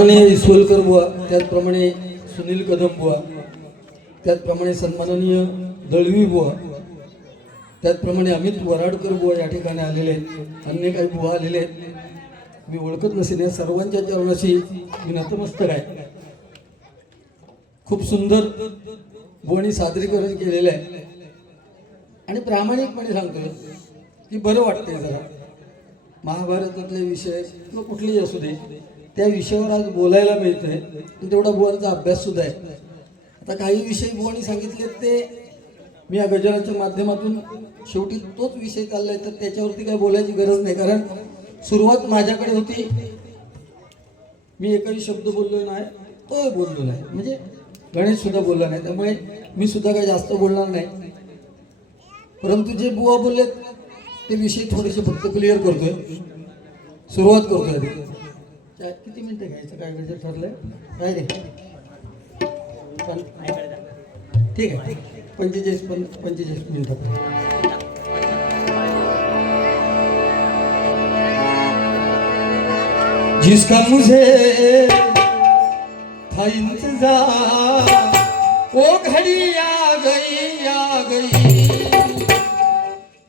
सन्माननीय इसवलकर बुवा, त्याचप्रमाणे सुनील कदम बुवा, त्याचप्रमाणे सन्माननीय दळवी बुवा, त्याचप्रमाणे अमित वराडकर बुवा या ठिकाणी आलेले आहेत. अन्य काही बुवा आलेले आहेत, मी ओळखत नसेल. या सर्वांच्या चरणाशी मी नतमस्तक आहे. खूप सुंदर बुवांनी सादरीकरण केलेलं आहे आणि प्रामाणिकपणे सांगतोय की बरं वाटतंय. जरा महाभारतातले विषय किंवा कुठलेही असू दे, त्या विषयावर आज बोलायला मिळतंय आणि तेवढा बुवांचा अभ्यास सुद्धा आहे. आता काही विषय बुवांनी सांगितले ते मी या गजराच्या माध्यमातून शेवटी तोच विषय चाललाय, तर त्याच्यावरती काही बोलायची गरज नाही, कारण सुरुवात माझ्याकडे होती. मी एकही शब्द बोललो नाही, तो बोललो नाही, म्हणजे गणेश सुद्धा बोलला नाही, त्यामुळे मी सुद्धा काही जास्त बोलणार नाही. परंतु जे बुवा बोलले ते विषय थोडेसे फक्त क्लिअर करतोय, सुरुवात करतोय. किती मिनिटं घ्यायचं काय गजर ठरलंय काय रे? ठीक आहे, 45 मिनिटं. जिसका मुझे था इंतजार, वो घड़ी आ गई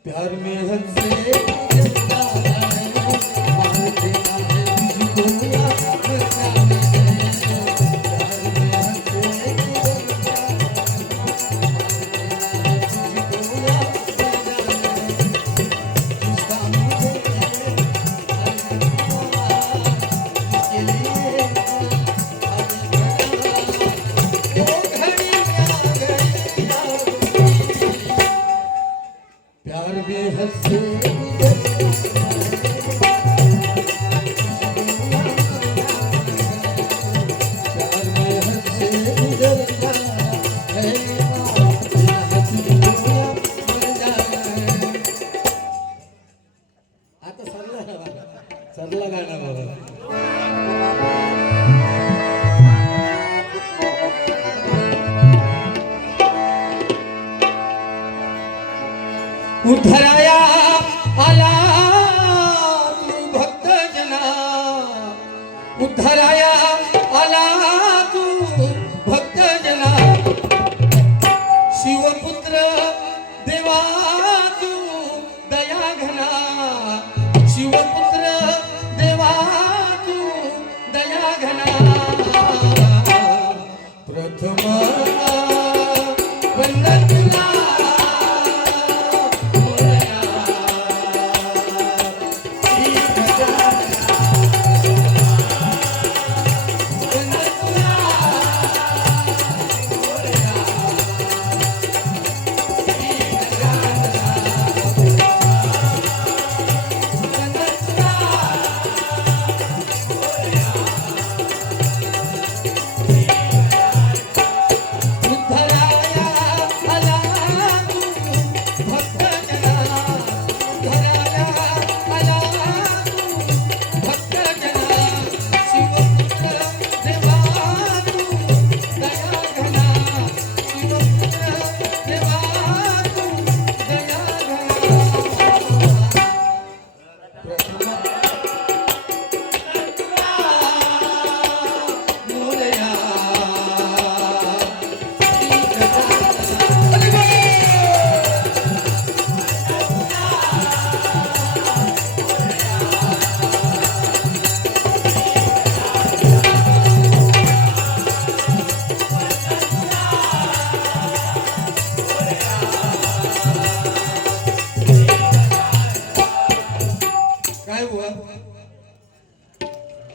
प्यार में हद से सरला गाणं बाबा. उद्धराया आला तू भक्त जना, उद्धराया आला तू भक्त जना, शिवपुत्र देवा तू दया घना, शिवपुत्र देवा तू दया घना. प्रथम वंदन तुला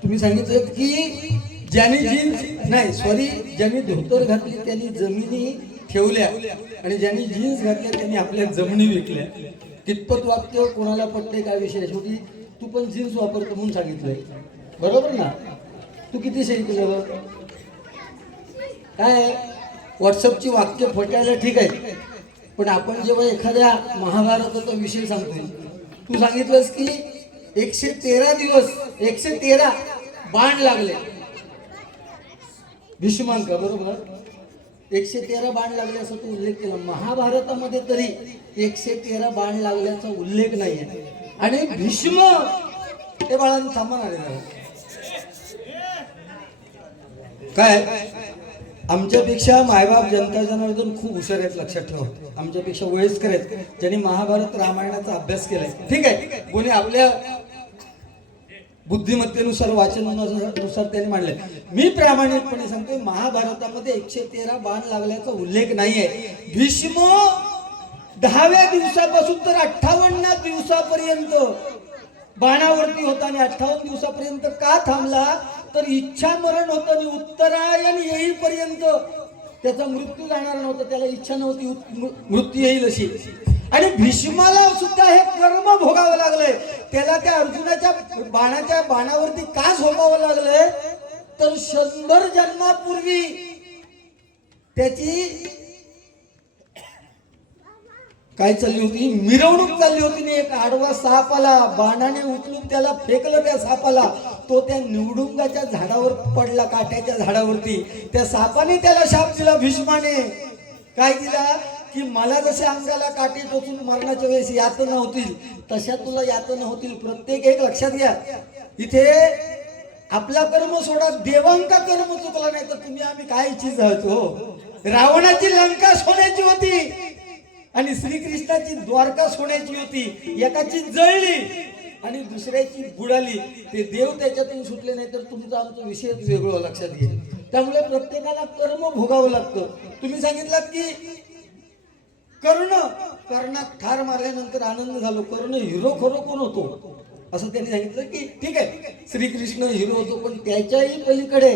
तुम्ही सांगितलं की ज्यांनी जीन्स नाही सॉरी ज्यांनी धोतर घातली त्यांनी जमिनी ठेवल्या आणि ज्यांनी जीन्स घातल्या त्यांनी आपल्या जमिनी विकल्या. कितपत वाक्य कोणाला पटते काय विषय? शेवटी तू पण जीन्स वापरतो म्हणून सांगितलंय, बरोबर ना? तू किती सही केलं काय? व्हॉट्सअपची वाक्य फटायला ठीक आहे, पण आपण जेव्हा एखाद्या महाभारताचा विषय सांगतोय, तू सांगितलंस की 113 दिवस 113 बाण लागले भीष्मांका, बरोबर? 113 बाण लागले असं तू उल्लेख केला. महाभारतामध्ये तरी 113 बाण लागल्याचा उल्लेख नाही आहे. आणि भीष्म ते बाळांना थांबणार आहे. काय आमच्यापेक्षा मायबाप जनता जनार्दन खूप हुशार आहेत, लक्षात ठेवा. आमच्यापेक्षा वयस्कर आहेत, ज्यांनी महाभारत रामायणाचा अभ्यास केलाय. ठीक आहे, कोणी आपल्या बुद्धिमत्तेनुसार वाचनानुसार त्यांनी मांडले. मी प्रामाणिकपणे सांगतोय, महाभारतामध्ये 113 बाण लागल्याचा उल्लेख नाहीये. भीष्म 10व्या दिवसापासून तर 58 दिवसापर्यंत बाणावरती होता आणि 58 दिवसापर्यंत का थांबला तर इच्छा मरण होतं आणि उत्तरायण येईपर्यंत त्याचा मृत्यू जाणार नव्हता. त्याला इच्छा नव्हती मृत्यू येईल अशी. आणि भीष्माला सुद्धा हे कर्म भोगावं लागलंय. त्याला त्या अर्जुनाच्या बाणावरती का झोपावं लागलंय तर 100 जन्मापूर्वी त्याची काय चालली होती, मिरवणूक चालली होती. आणि एक आडवा साप आला, बाणाने उचलून त्याला फेकलं त्या सापाला. तो त्या निवडुंगाच्या झाडावर पडला, काट्याच्या झाडावरती. त्या सापाने त्याला शाप दिला. भीष्माने काय दिला की मला जसे अंगाला काठी टोचून मरणाच्या वेळेस यातना होतील तशा तुला यातना होतील. प्रत्येक एक लक्षात घ्या, इथे आपला कर्म सोडा, देवांका कर्म चुकला नाही तर तुम्ही आम्ही काय चीज आहोत. हो, रावणाची लंका सोन्याची होती आणि श्रीकृष्णाची द्वारका सोन्याची होती. एकाची जळली आणि दुसऱ्याची बुडाली. ते देव त्याच्यातून सुटले नाही तर तुमचा आमचा विषयच वेगळं, लक्षात घ्या. त्यामुळे प्रत्येकाला कर्म भोगावं लागतं. तुम्ही सांगितलं की कर्णात ठार मारल्यानंतर आनंद झालो. कर्ण हिरो खरो कोण होतो असं त्यांनी सांगितलं की ठीक आहे, श्रीकृष्ण हिरो होतो, पण त्याच्याही पलीकडे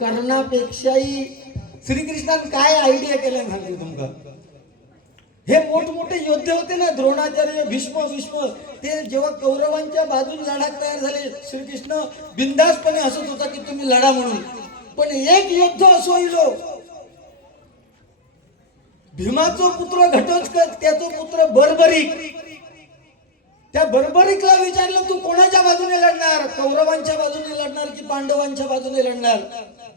कर्णापेक्षाही श्रीकृष्णाने काय आयडिया केल्या सांगते तुमका. हे मोठमोठे योद्धे होते ना, द्रोणाचार्य, भीष्म, ते जेव्हा कौरवांच्या बाजून लढाक तयार झाले, श्रीकृष्ण बिंदासपणे हसत होता की तुम्ही लढा म्हणून. पण एक युद्ध असो इलो, भीमाचो पुत्र घटोत्कच, त्याचो पुत्र बर्बरिक. त्या बर्बरिकला विचारलं तू कोणाच्या बाजूने लढणार, कौरवांच्या बाजूने लढणार की पांडवांच्या बाजूने लढणार.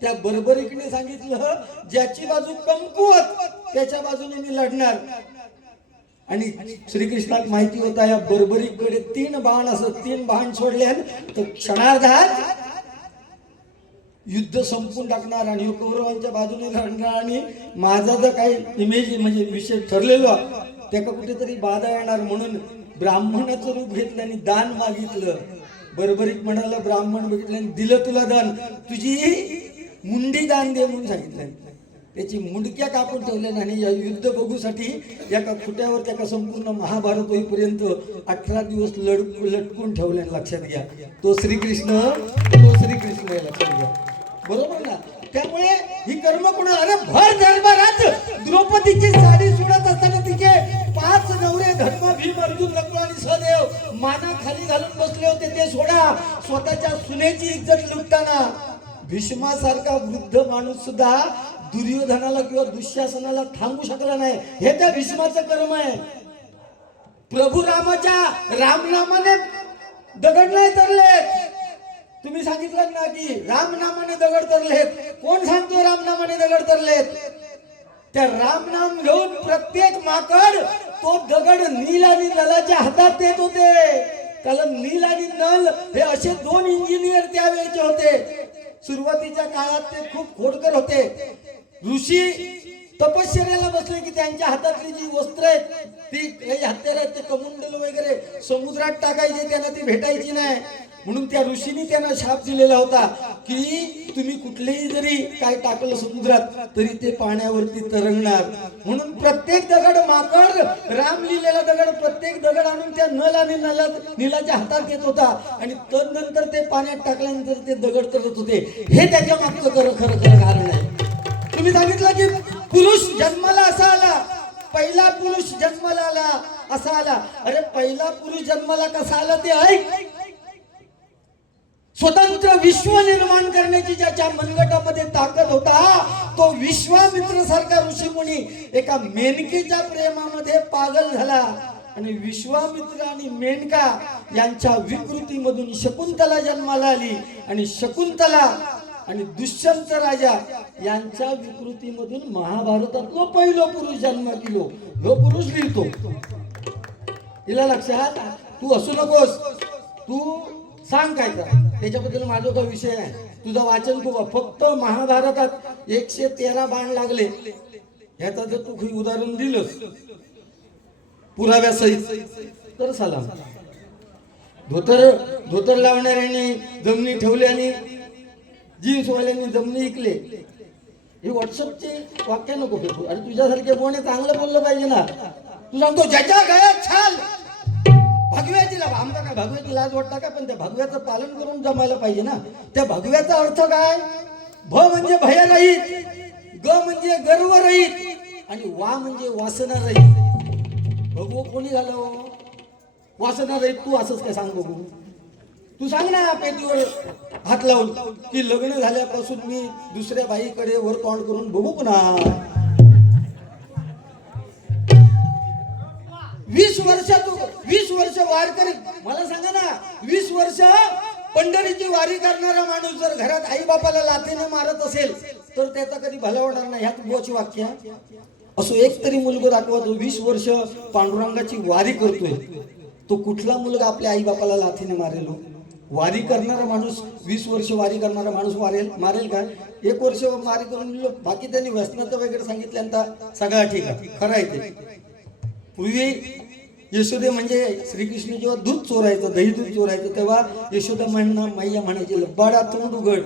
त्या बर्बरिकने सांगितलं ज्याची बाजू कमकुवत त्याच्या बाजूने मी लढणार. आणि श्रीकृष्णाला माहिती होता या बर्बरीकडे 3 बाण असत, 3 बाण सोडले तर क्षणार्धात युद्ध संपून टाकणार आणि कौरवांच्या बाजूने लढणार. आणि माझा जर काही इमेज म्हणजे विषय ठरलेला त्याला कुठेतरी बाधा येणार म्हणून ब्राह्मणाचं रूप घेतलं आणि दान मागितलं. बर्बरीक म्हणाला ब्राह्मण बघितलं आणि दिलं तुला दान, तुझी मुंडी दान दे म्हणून सांगितलं. त्याची मुंडक्या कापून ठेवल्या आणि या युद्ध बघूसाठी एका खुट्यावर त्याला संपूर्ण महाभारत होईपर्यंत 18 दिवस लटकून ठेवल्या. लक्षात घ्या, तो श्रीकृष्ण लक्षात घ्या, बरोबर ना. त्यामुळे ही कर्म कोणाला, अरे भर दरबारात द्रौपदीची साडी सोडत असताना तिचे 5 नवरे धर्म, भीम, अर्जुन, नकुल आणि सहदेव माना खाली घालून बसले होते. ते सोडा, स्वतःच्या सुनेची इज्जत लुटताना भीष्मासारखा वृद्ध माणूस सुद्धा दुर्योधनाला किंवा दुःशासनाला थांबू शकला नाही. हे त्या भीष्माचं कर्म आहे. प्रभू रामाच्या रामनामाने दगड नाही तरलेत. तुम्ही सांगितलं ना की रामनामाने दगड तरलेत. कोण सांगतो रामनामाने दगड तरलेत? त्या रामनाम घेऊन प्रत्येक माकड तो दगड नील आणि नलाच्या हातात देत होते. त्याला नील आणि नल हे असे 2 इंजिनियर त्यावेळेचे होते. सुरुवातीच्या काळात ते खूप खोडकर होते. ऋषी तपश्चर्याला बसले की त्यांच्या हातातली जी वस्त्र आहेत ती काही हत्यार आहेत ते कमुंडल वगैरे समुद्रात टाकायचे, त्यांना ती भेटायची नाही. म्हणून त्या ऋषींनी त्यांना शाप दिलेला होता की तुम्ही कुठलेही जरी काय टाकलं समुद्रात तरी ते पाण्यावरती तरंगणार. म्हणून प्रत्येक दगड माकड, राम लिहिलेला दगड, प्रत्येक दगड आणून त्या नल आणि नीलाच्या हातात येत होता आणि तदनंतर ते पाण्यात टाकल्यानंतर ते दगड तरत होते. हे त्याच्या मागचं खरं कारण आहे. तुम्ही सांगितलं की पुरुष जन्माला असा आला, पहिला पुरुष जन्माला आला असा आला. अरे पहिला पुरुष जन्माला कसा आला ते ऐक. स्वतंत्र विश्व निर्माण करण्याची ज्याच्या मनगटामध्ये ताकद होता तो विश्वामित्र सारखा ऋषीमुनी एका मेनकेच्या प्रेमामध्ये पागल झाला. आणि विश्वामित्र आणि मेनका यांच्या विकृतीमधून शकुंतला जन्माला आली. आणि शकुंतला आणि दुष्यंत राजा यांच्या विकृतीमधून महाभारतातलो पहिलो पुरुष जन्म दिलो. हो पुरुष लिहितो. तिला लक्षात, तू असू नकोस, तू सांग काय का त्याच्याबद्दल माझा तो विषय आहे. तुझं वाचन तू फक्त महाभारतात 113 बाण लागले, ह्याचा जर तू काही उदाहरण दिलंस पुराव्यासहित तर सलाम. धोतर लावणाऱ्यांनी जमिनी ठेवली आणि जीन्सवाल्यांनी जमिनी इकले. हे व्हॉट्सअपचे वाक्य नको फेकू. आणि तुझ्यासारखे कोणी चांगलं बोललं पाहिजे ना. तू सांगतो ज्याच्या गळ्यात छाल भगव्याची लाभ, आमका काय भगव्याची लाज वाटता का, पण त्या भगव्याचं पालन करून जमायला पाहिजे ना. त्या भगव्याचा अर्थ काय? भ म्हणजे भयरहित, ग म्हणजे गर्वरहित आणि वा म्हणजे वासनारहित. भगवो कोणी झालं? वासनारहित. तू असंच काय सांग बघू. तू सांग ना पेटीवर हात लावून की लग्न झाल्यापासून मी दुसऱ्या बाईकडे वर तोंड करून बघू पुन्हा. 20 वर्ष वारकरी, मला सांगा ना, 20 वर्ष पंढरीची वारी करणारा माणूस जर घरात आई बापाला लाथेने मारत असेल तर त्याचा कधी भला होणार नाही. ह्यात बोची वाक्य असो. एक तरी मुलगा दाखवा जो 20 वर्ष पांडुरंगाची वारी करतोय. तो कुठला मुलगा आपल्या आई बापाला लाथेने मारेल? वारी करणारा माणूस, 20 वर्ष वारी करणारा माणूस मारेल का? 1 वर्ष वारी करून बाकी त्यांनी व्यसनाचं वगैरे सांगितल्यानंतर सगळा ठीक आहे, खरं आहे ते. पूर्वी यशोदे म्हणजे श्रीकृष्ण जेव्हा दूध चोरायचं, दही दूध चोरायचं, तेव्हा यशोदा मैया म्हणायची बाळा तोंड उघड.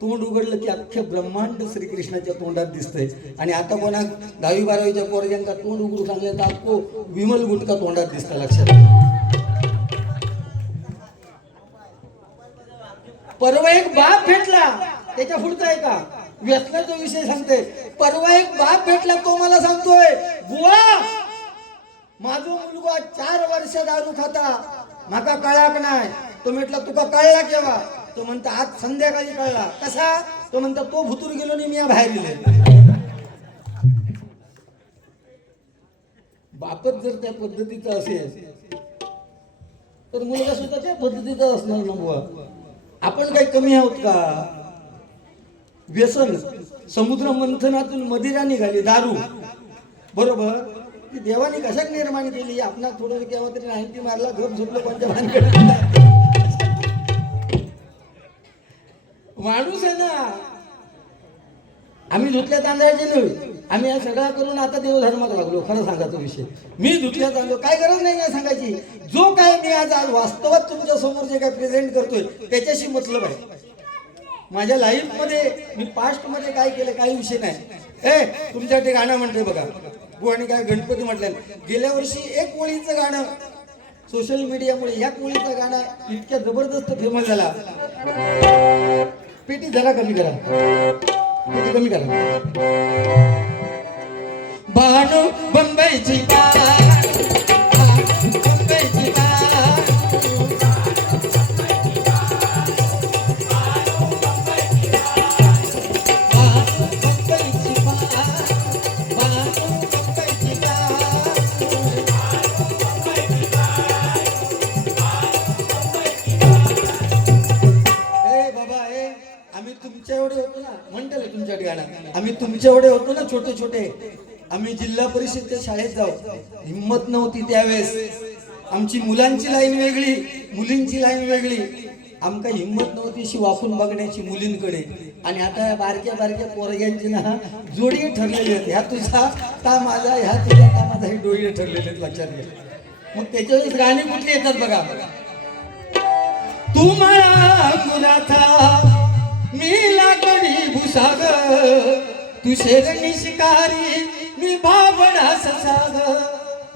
तोंड उघडलं की अख्खे ब्रह्मांड श्रीकृष्णाच्या तोंडात दिसतंय. आणि आता कोणा 10वी 12वीच्या पोरग्यांका तोंड उघडून सांगलं तर आपको विमल गुटका तोंडात दिसतं. लक्षात. परवा एक बाप भेटला, त्याच्या पुढचा आहे का व्यसनाचा विषय सांगते. परवा एक बाप भेटला, तो मला सांगतोय बुवा माझा मुलगा 4 वर्ष दारू खाता, माका कळाक नाही. तो म्हटलं तुका कळला केव्हा? तो म्हणता आज संध्याकाळी कळला. कसा? तो म्हणता तो भुतूर गेलो आणि मी बाहेर गेले. बापच जर त्या पद्धतीचा असेल तर मुलगा सुद्धा त्या पद्धतीचा असणार ना बुवा. आपण काही कमी आहोत का? व्यसन, समुद्र मंथनातून मदिरा निघाली, दारू, बरोबर. ती देवाने कशाक निर्माण केली? आपणा थोडं केव्हा तरी नाहीती मारला, गप झोपलं कोणत्या भानगडीत. माणूस आहे ना. आम्ही धुतल्या तांदळाचे नव्हे, आम्ही या सगळा करून आता देवधर्मात लागलो. खरं सांगायचा विषय, मी धुतल्या तांदूळ काय गरज नाही काय सांगायची. जो काय मी आज वास्तवात तुमच्या समोर जे काय प्रेझेंट करतोय त्याच्याशी मतलब आहे. माझ्या लाईफ मध्ये मी पास्ट मध्ये काय केलं काही विषय नाही. तुमच्या ते गाणं म्हणतोय बघा, बुवानी काय गणपती म्हटलं. गेल्या वर्षी एक कोळीचं गाणं सोशल मीडियामुळे, या कोळीचं गाणं इतक्या जबरदस्त फेमस झाला. पेटी जरा कमी करा, पेटी कमी करा. बाणू बंबईची आम्ही तुमच्या एवढे होतो ना छोटे छोटे. आम्ही जिल्हा परिषदच्या शाळेत जाऊ, हिंमत नव्हती त्यावेळेस. आमची मुलांची लाईन वेगळी, मुलींची लाईन वेगळी. आमका हिंमत नव्हती अशी वाकून बघण्याची मुलींकडे. आणि आता बारक्या बारक्या पोरग्यांची ना जोडी ठरलेली आहेत. ह्या तुझा ता माझा, ह्या तुझा ता माझा, हे डोळे ठरलेले आहेत. लक्षात घ्या. मग त्याच्यावेळेस गाणी कुठली येतात बघा. तू मला मुलाथा मी लाकडी भुसाग, तू शेरणी शिकारी मी भाबडा ससाग,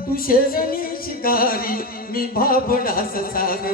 तू शेरणी शिकारी मी भाबडा ससाग.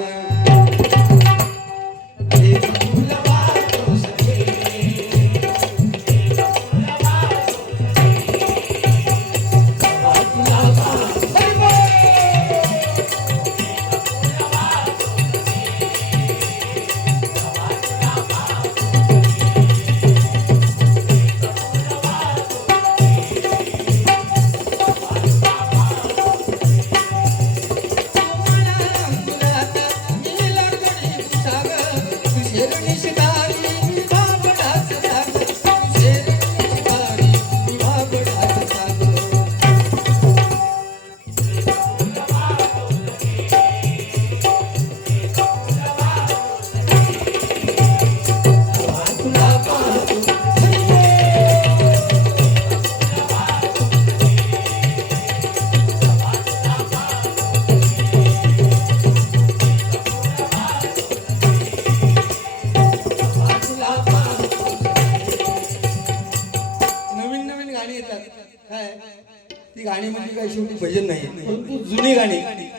ती गाणी म्हणजे काय शेवटी भजन नाही, परंतु जुनी गाणी.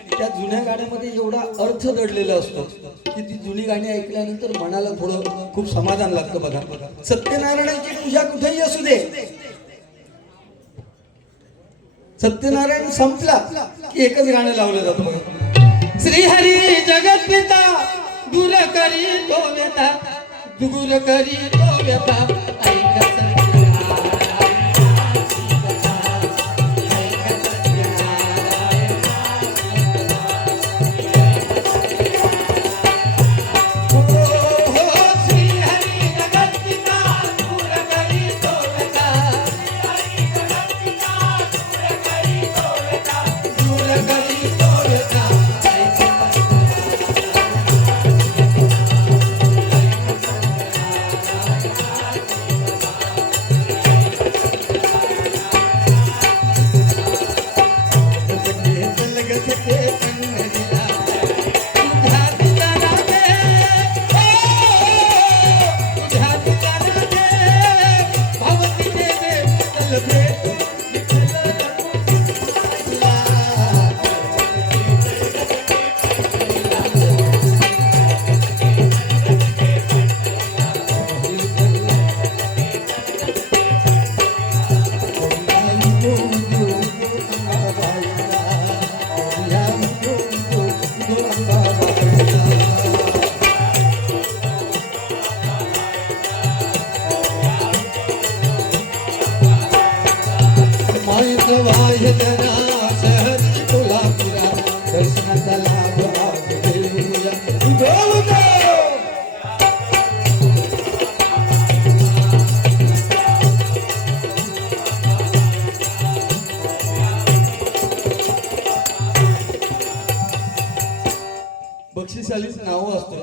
त्या जुन्या गाण्यामध्ये एवढा अर्थ दडलेला असतो की ती जुनी गाणी ऐकल्यानंतर मनाला थोडं खूप समाधान लागतं. बघा, सत्यनारायणाची पूजा कुठेही असू दे, सत्यनारायण संपला की एकच गाणं लावलं जातं. बघा, श्री हरी जगत पिता दूर करी तो व्यथा, दूर करी तो व्यथा, ऐक दर्शनाचा लाभ बक्षिसालीच नाव असतं.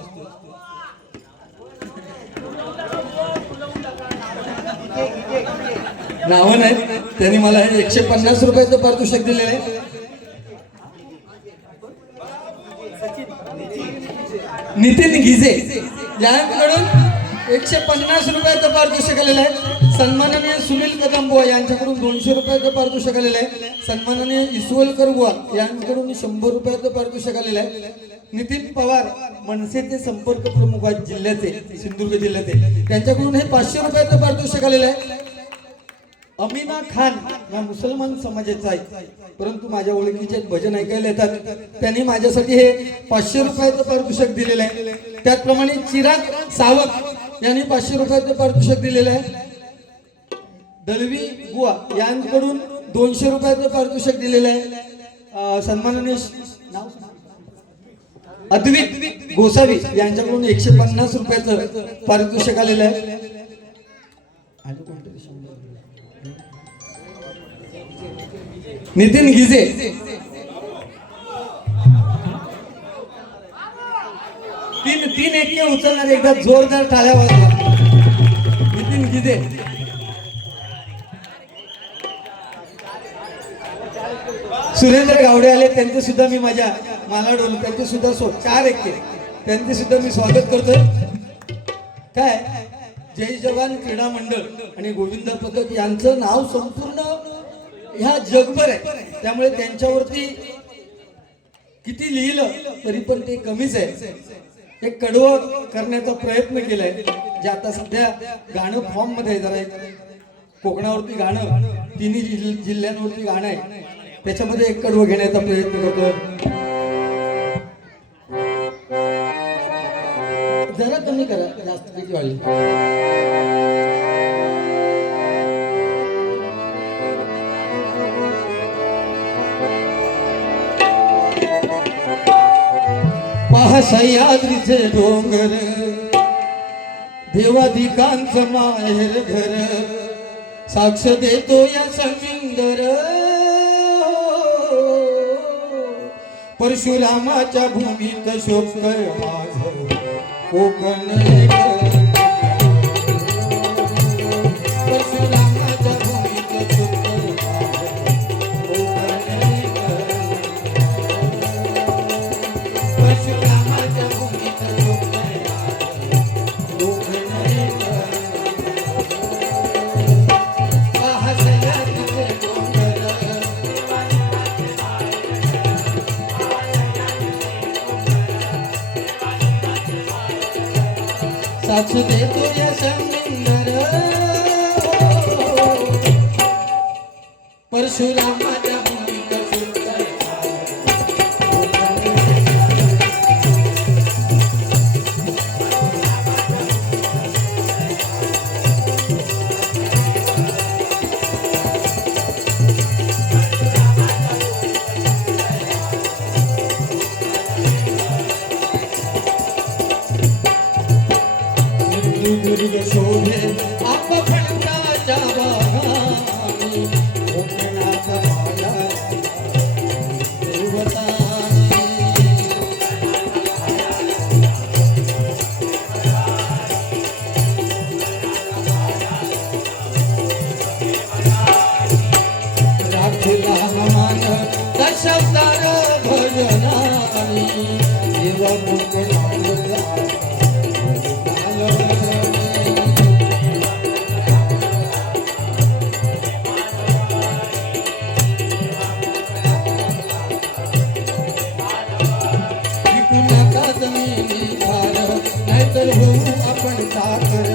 नावं नाही, त्यांनी मला 150 रुपयाचं पारितोषिक दिलेलं आहे. नितीन गिजे यांच्याकडून 150 रुपयाचं पारितोषिक आलेलं आहे. सन्माननीय सुनील कदम बुवा यांच्याकडून 200 रुपयाचं पारितोषिक आलेलं आहे. सन्माननीय इसवलकर बुवा यांच्याकडून 100 रुपयाचं पारितोषिक आलेलं आहे. नितीन पवार मनसेचे संपर्क प्रमुख आहेत जिल्ह्याचे, सिंधुदुर्ग जिल्ह्याचे, त्यांच्याकडून हे 500 रुपयाचं पारितोषिक आलेलं आहे. अमीना खान या मुसलमान समाजाचा आहे, परंतु माझ्या ओळखीचे भजन ऐकायला येतात, त्यांनी माझ्यासाठी हे 500 रुपयाचं पारितोषिक दिलेलं आहे. त्याचप्रमाणे चिराग सावंत यांनी 500 रुपयाचं पारितोषिक दिलेलं आहे. दळवी बुवा यांकडून 200 रुपयाचं पारितोषिक दिलेलं आहे. सन्माननीय अद्वित गोसावी यांच्याकडून 150 रुपयाचं पारितोषिक आलेलं आहे. नितीन गिजे तीन एक उचलणार, एकदा जोरदार टाळ्या वाजवा. नितीन गिजे सुरेंद्र गावडे आले, त्यांचे सुद्धा मी माझ्या मालाडोल त्यांचे सुद्धा 4 एक त्यांचे सुद्धा मी स्वागत करतोय. काय जय जवान क्रीडा मंडळ आणि गोविंदा पथक यांचं नाव संपूर्ण ह्या जगभर आहे, त्यामुळे त्यांच्यावरती किती लिहिलं तरी पण ते कमीच आहे. एक कडवं करण्याचा प्रयत्न केलाय, जे आता सध्या गाणं फॉर्म मध्ये जरा कोकणावरती गाणं, तिन्ही जिल्ह्यांवरती गाणं आहे, त्याच्यामध्ये एक कडवं घेण्याचा प्रयत्न करतोय. जरा कमी करा, जास्त किती वाढली. पहा सह्याद्रीचे डोंगर, देवाधिकांचं माहेर घर, साक्ष देतो या समिंदर, परशुरामाच्या भूमीत शोभतय माझं कोकण. परशुरामाच्या भूमीत शोभतय परशुरामाच्या भूमीत शोभतय कोकण. पहा सह्याद्रीचे डोंगर, साथ देतो या समुंदर परशुरामाच्या भूमीत सुंदर दुर्ग शोभे आप फणसाच्या बागानी कोकणाचा माला देवतानी राखला मान दशावतार भजनानी देवा कोकणाचा नाहीतर होऊ आपण साखर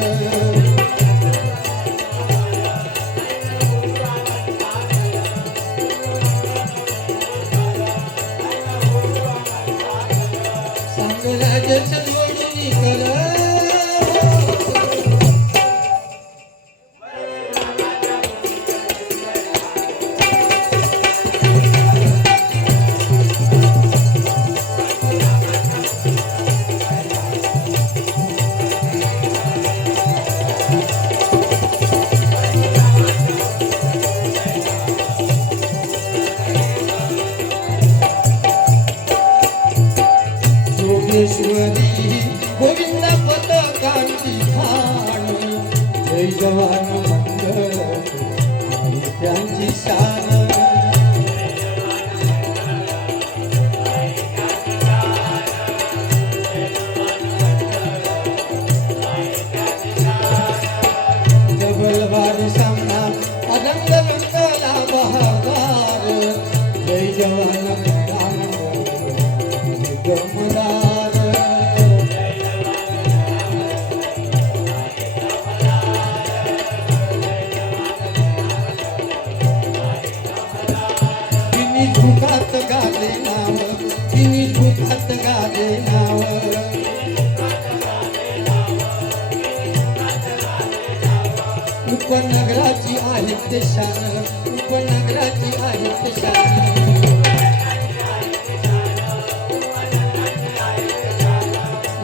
सांगराजे संगोडून कर योगेश्वरी गोविंद पदकांची खाण जय जवान मंगल त्यांची शान डबलवार सामना अरंग मंगला बहार जय जवान गमदार तिन्ही भूकात गाले नाव तिन्ही भूकात गाले नाव उपनगराची आहे ते शान उपनगराची आहे ते शान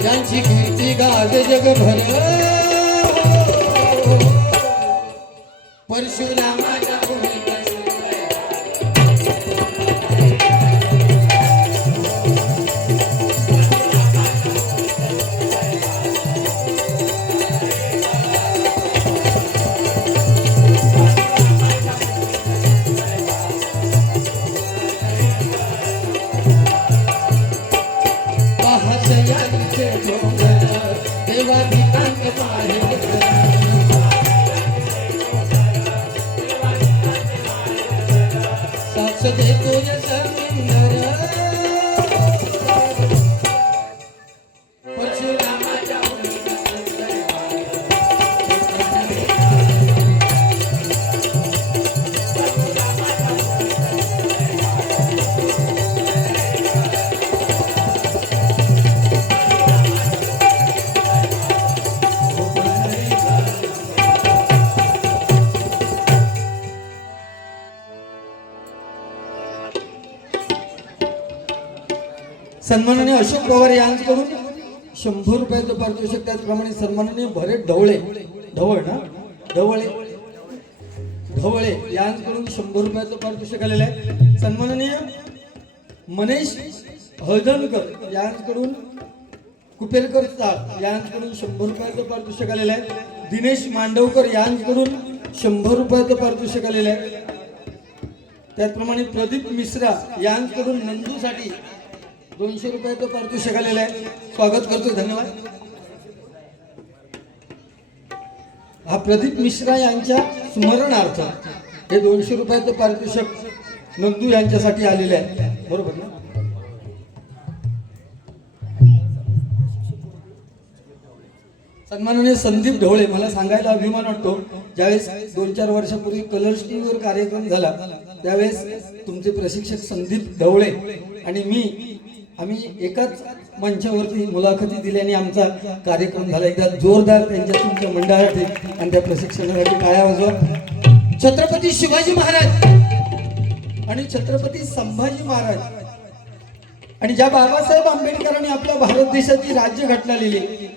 यांची कीर्ती गावे जगभर परशुरामाच्या भूमीत पाहसयांचे डोंगर देवाधिकांत पाहे साक्ष देतो या समुंदर परशुरामाच्या सन्माननीय अशोक पवार यांच्याकडून 100 रुपयाचं पारितोषिक त्याचप्रमाणे सन्माननीय भरत ढवळे ढवळे यांच्याकडून 100 रुपयाचं पारितोषिक आलेलं आहे. सन्माननीय मनीष हळदणकर यांच्याकडून कुपेलकर यांच्याकडून 100 रुपयाचं पारितोषिक आलेलं आहे. दिनेश मांडवकर यांच्याकडून 100 रुपयाचं पारितोषिक आलेलं आहे. त्याचप्रमाणे प्रदीप मिश्रा यांच्याकडून नंदूसाठी 200 रुपयाचं पारितोषिक आलेलं आहे. स्वागत करतो, धन्यवाद. हा प्रदीप मिश्रा यांच्या स्मरणार्थ हे 200 रुपयाचं पारितोषिक नंदू यांच्यासाठी आलेले आहे, बरोबर ना? सन्माननीय संदीप ढवळे, मला सांगायला अभिमान वाटतो, ज्यावेळेस 2-4 वर्षापूर्वी कलर्स टीव्हीवर कार्यक्रम झाला त्यावेळेस तुमचे प्रशिक्षक संदीप ढवळे आणि आम्ही एकाच मंचावरती मुलाखती दिल्याने आमचा कार्यक्रम झाला. एकदा जोरदार त्यांच्या तुमच्या मंडळासाठी आणि त्या प्रशिक्षणासाठी टाळ्या वाजवा. छत्रपती शिवाजी महाराज आणि छत्रपती संभाजी महाराज आणि ज्या बाबासाहेब आंबेडकरांनी आपल्या भारत देशाची राज्य घटना लिहिली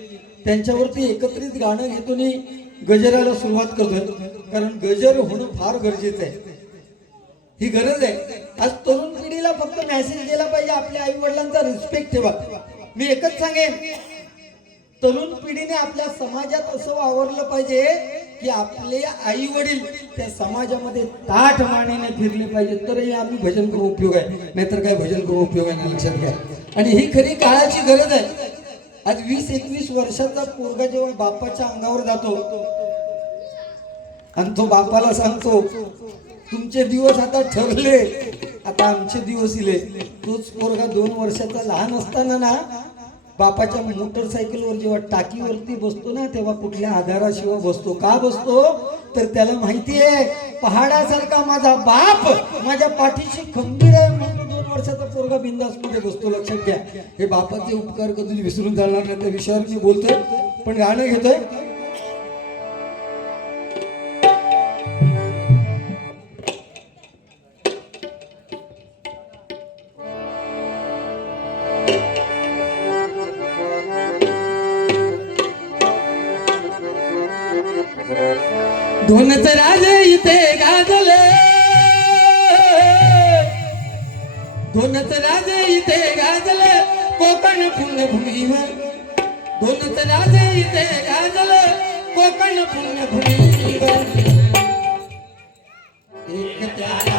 त्यांच्यावरती एकत्रित गाणं घेतून गजराला सुरुवात करतोय, कारण गजर होणं फार गरजेचं आहे. ही गरज आहे. आज तरुण पिढीला फक्त मेसेज गेला पाहिजे, आपल्या आई वडिलांचा रिस्पेक्ट ठेवा. मी एकच सांगेन, तरुण पिढीने आपल्या समाजात असं वावरलं पाहिजे की आपले आई वडील त्या समाजामध्ये ताठ मानेने फिरले पाहिजे, तरही आम्ही भजन करून उपयोग आहे, नाहीतर काय भजन करून उपयोग आहे ना, लक्षात घ्या. आणि ही खरी काळाची गरज आहे. आज 20-21 वर्षाचा पोरगा जेव्हा बापाच्या अंगावर जातो आणि तो बापाला सांगतो तुमचे दिवस आता ठरले, आता आमचे दिवस इले, तोच पोरगा 2 वर्षाचा लहान असताना ना बापाच्या मोटरसायकलवर जेव्हा टाकीवरती बसतो ना तेव्हा कुठल्या आधाराशिवाय बसतो. का बसतो तर त्याला माहिती आहे पहाडासारखा माझा बाप माझ्या पाठीशी खंबीर आहे, म्हणून 2 वर्षाचा पोरगा बिंदास मध्ये बसतो. लक्षात घ्या, हे बापाचे उपकार कधी विसरून जाणार नाही. त्या विषयावर मी बोलतोय, पण गाणं घेतोय. धोनच राजे इथे गाजले, धोनच राजे इथे गाजले कोकण पुण्यभूमीवर, धोनच राजे इथे गाजले कोकण पुण्यभूमीवर. एक त्याला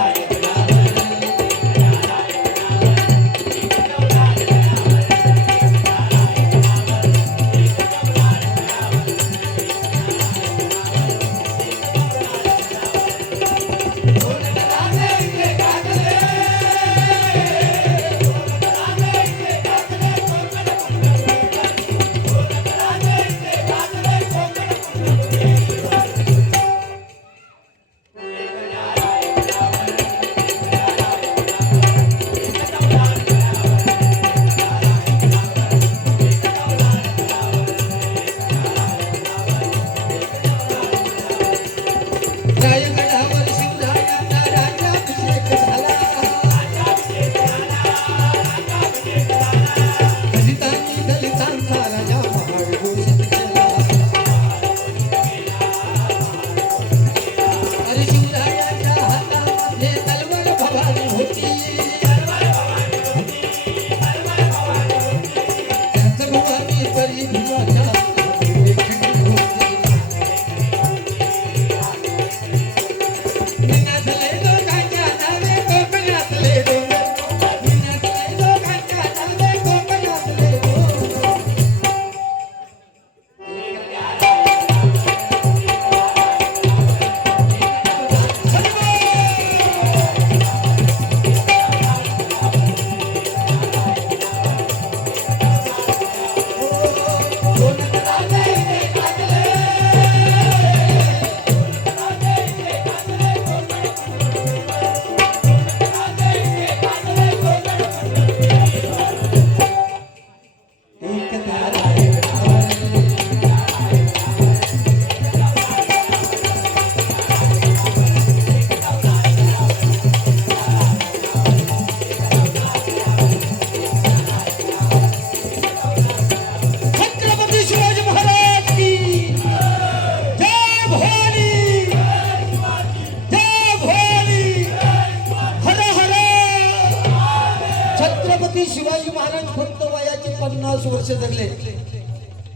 शिवाजी महाराज फक्त वयाचे 50 वर्ष जगले.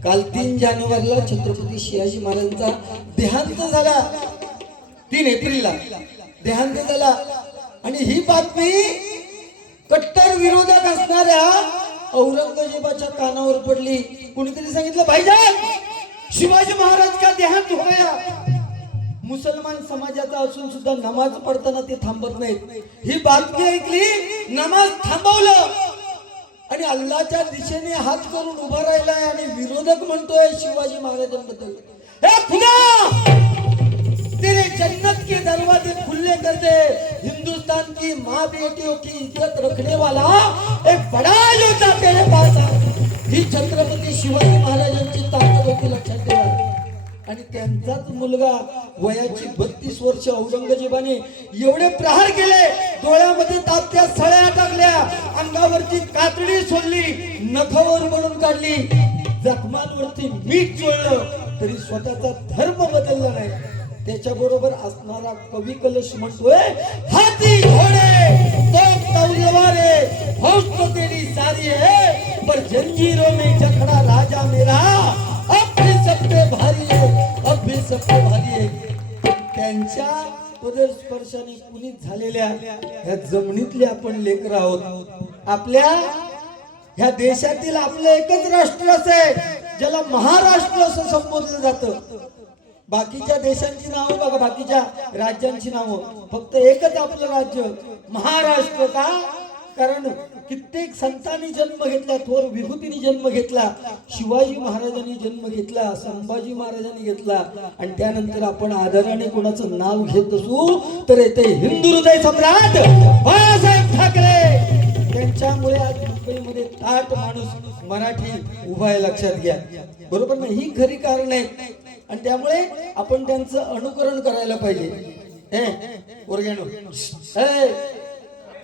काल 3 जानेवारीला छत्रपती शिवाजी महाराजांचा देहांत झाला. 3 एप्रिलला देहांत झाला आणि ही बातमी कट्टर विरोधक असणाऱ्या औरंगजेबाच्या कानावर पडली. कुणीतरी सांगितलं भाईजान शिवाजी महाराज का देहांत हो गया. मुसलमान समाजाचा असून सुद्धा नमाज पडताना ते थांबत नाहीत. ही बातमी ऐकली, नमाज थांबवलं आणि अल्लाच्या दिशेने हात करून उभा राहिलाय आणि विरोधक म्हणतोय शिवाजी महाराजांबद्दल, हे खुदा तेरे जन्नत के दरवाजे खुले कर दे, हिंदुस्तान की माँ बेटियों की इज्जत रखने वाला एक बड़ा योद्धा तेरे पास आहे. ही छत्रपती शिवाजी महाराजांची ताकद होती, लक्षात ठेवा. आणि त्यांचाच मुलगा वयाची 32 वर्ष औरंगजेबाने एवढे प्रहार केले, डोळ्यामध्ये तात्या सळ्या टाकल्या, अंगावरची कातडी सोडली, नखावर म्हणून काढली, जखमांवरती मीठ चोळलं, तरी स्वतःचा धर्म बदलला नाही. त्याच्याबरोबर असणारा कवी कलश म्हणतोय, हाती घोडे तोप तलवारें फौज तो तेरी सारी है, पर जंजीरों में जखड़ा राजा मेरा अब भी सब पे भारी है, अब भी सब पे भारी है. त्यांच्या पदस्पर्शाने पुनीत झालेल्या ह्या जमिनीतले आपण लेकर आहोत. आपल्या ह्या देशातील आपलं एकच राष्ट्र असे ज्याला महाराष्ट्र असं संबोधलं जातं. बाकीच्या देशांची नावं बघा, बाकीच्या राज्यांची नावं, फक्त एकच आपलं राज्य महाराष्ट्र. का? कारण कित्येक संतांनी जन्म घेतला, थोर विभूतींनी जन्म घेतला, शिवाजी महाराजांनी जन्म घेतला, संभाजी महाराजांनी घेतला, आणि त्यानंतर आपण आदराने कोणाचं नाव घेत असू तर येते हिंदू हृदय सम्राट बाळासाहेब ठाकरे. त्यांच्यामुळे आज मुंबईमध्ये ताट माणूस मराठी उभा आहे, लक्षात घ्या. बरोबर ना? ही खरी कारण आहे. आणि त्यामुळे आपण त्यांचं अनुकरण करायला पाहिजे. पोरग्यानो,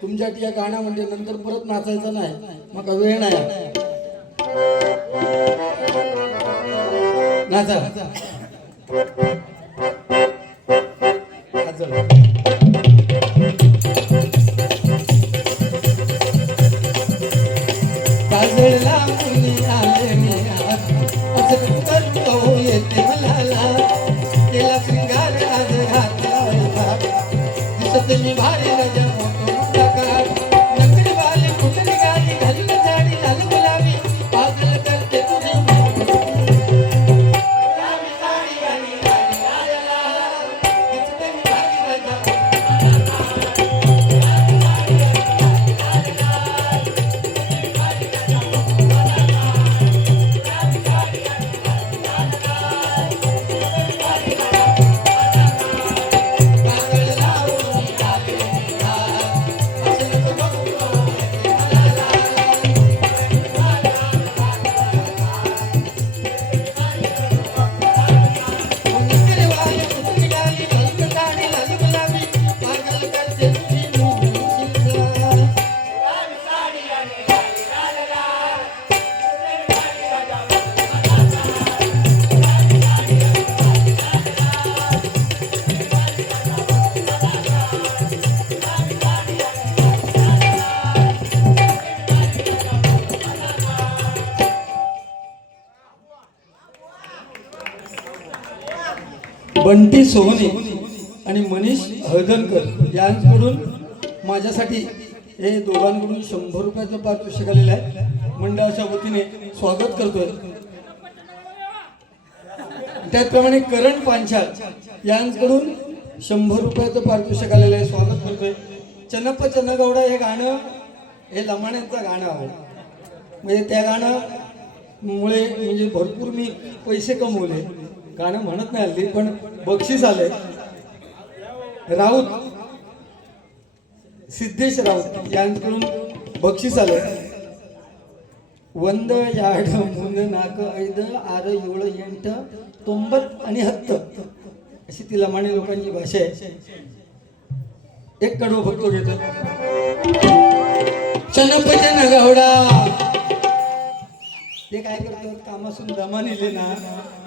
तुमच्या या गाणं म्हणजे नंतर परत नाचायचं नाही, मग वेळ नाही. नाचा काजळला मुली आले मी असं करतो येते मला, केला श्रृंगार आज घातला दिसत मी भारी राजा मोठो मुंडा, नकली वाले कुठली गाडी घालून साडी लाल गुलाबी, पागल करते तुझे बंटी सोहने आणि मनीष हळदणकर यांकडून माझ्यासाठी हे दोघांकडून 100 रुपयाचं पारितोषिक आलेलं आहे. मंडळाच्या वतीने स्वागत करतोय. त्याचप्रमाणे करण पांचाळ यांकडून 100 रुपयाचं पारितोषिक आलेलं आहे, स्वागत करतोय. चन्नप्पा चन्नगौडा हे गाणं हे लमाण्यांचं गाणं आहे. म्हणजे त्या गाणं मुळे म्हणजे भरपूर मी पैसे कमवले. गाणं म्हणत नाही हल्ली, पण बक्षीस आले. राऊत सिद्धेश राऊत यांकडून बक्षीस आले. वंद याड मुंद नाक ऐद आर योळ येंट 90 आणि 70 अशी ती लमाणी लोकांची भाषा आहे. एक कडवं फक्त घेतो. चन्नप्पा चन्नगौडा ते काय करतात, कामासून दमा नेले ना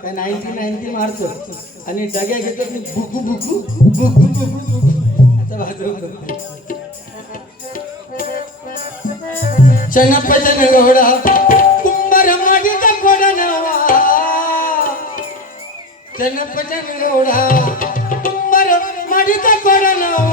काय 90 मारतात आणि डग्या घेतात, बुकू बुकू बुकू बुकू असं वाजवतात. चन्नप्पा चन्नगौडा कुंभार मागीचा घोडा नावा, चन्नप्पा चन्नगौडा कुंभार मागीचा घोडा नावा.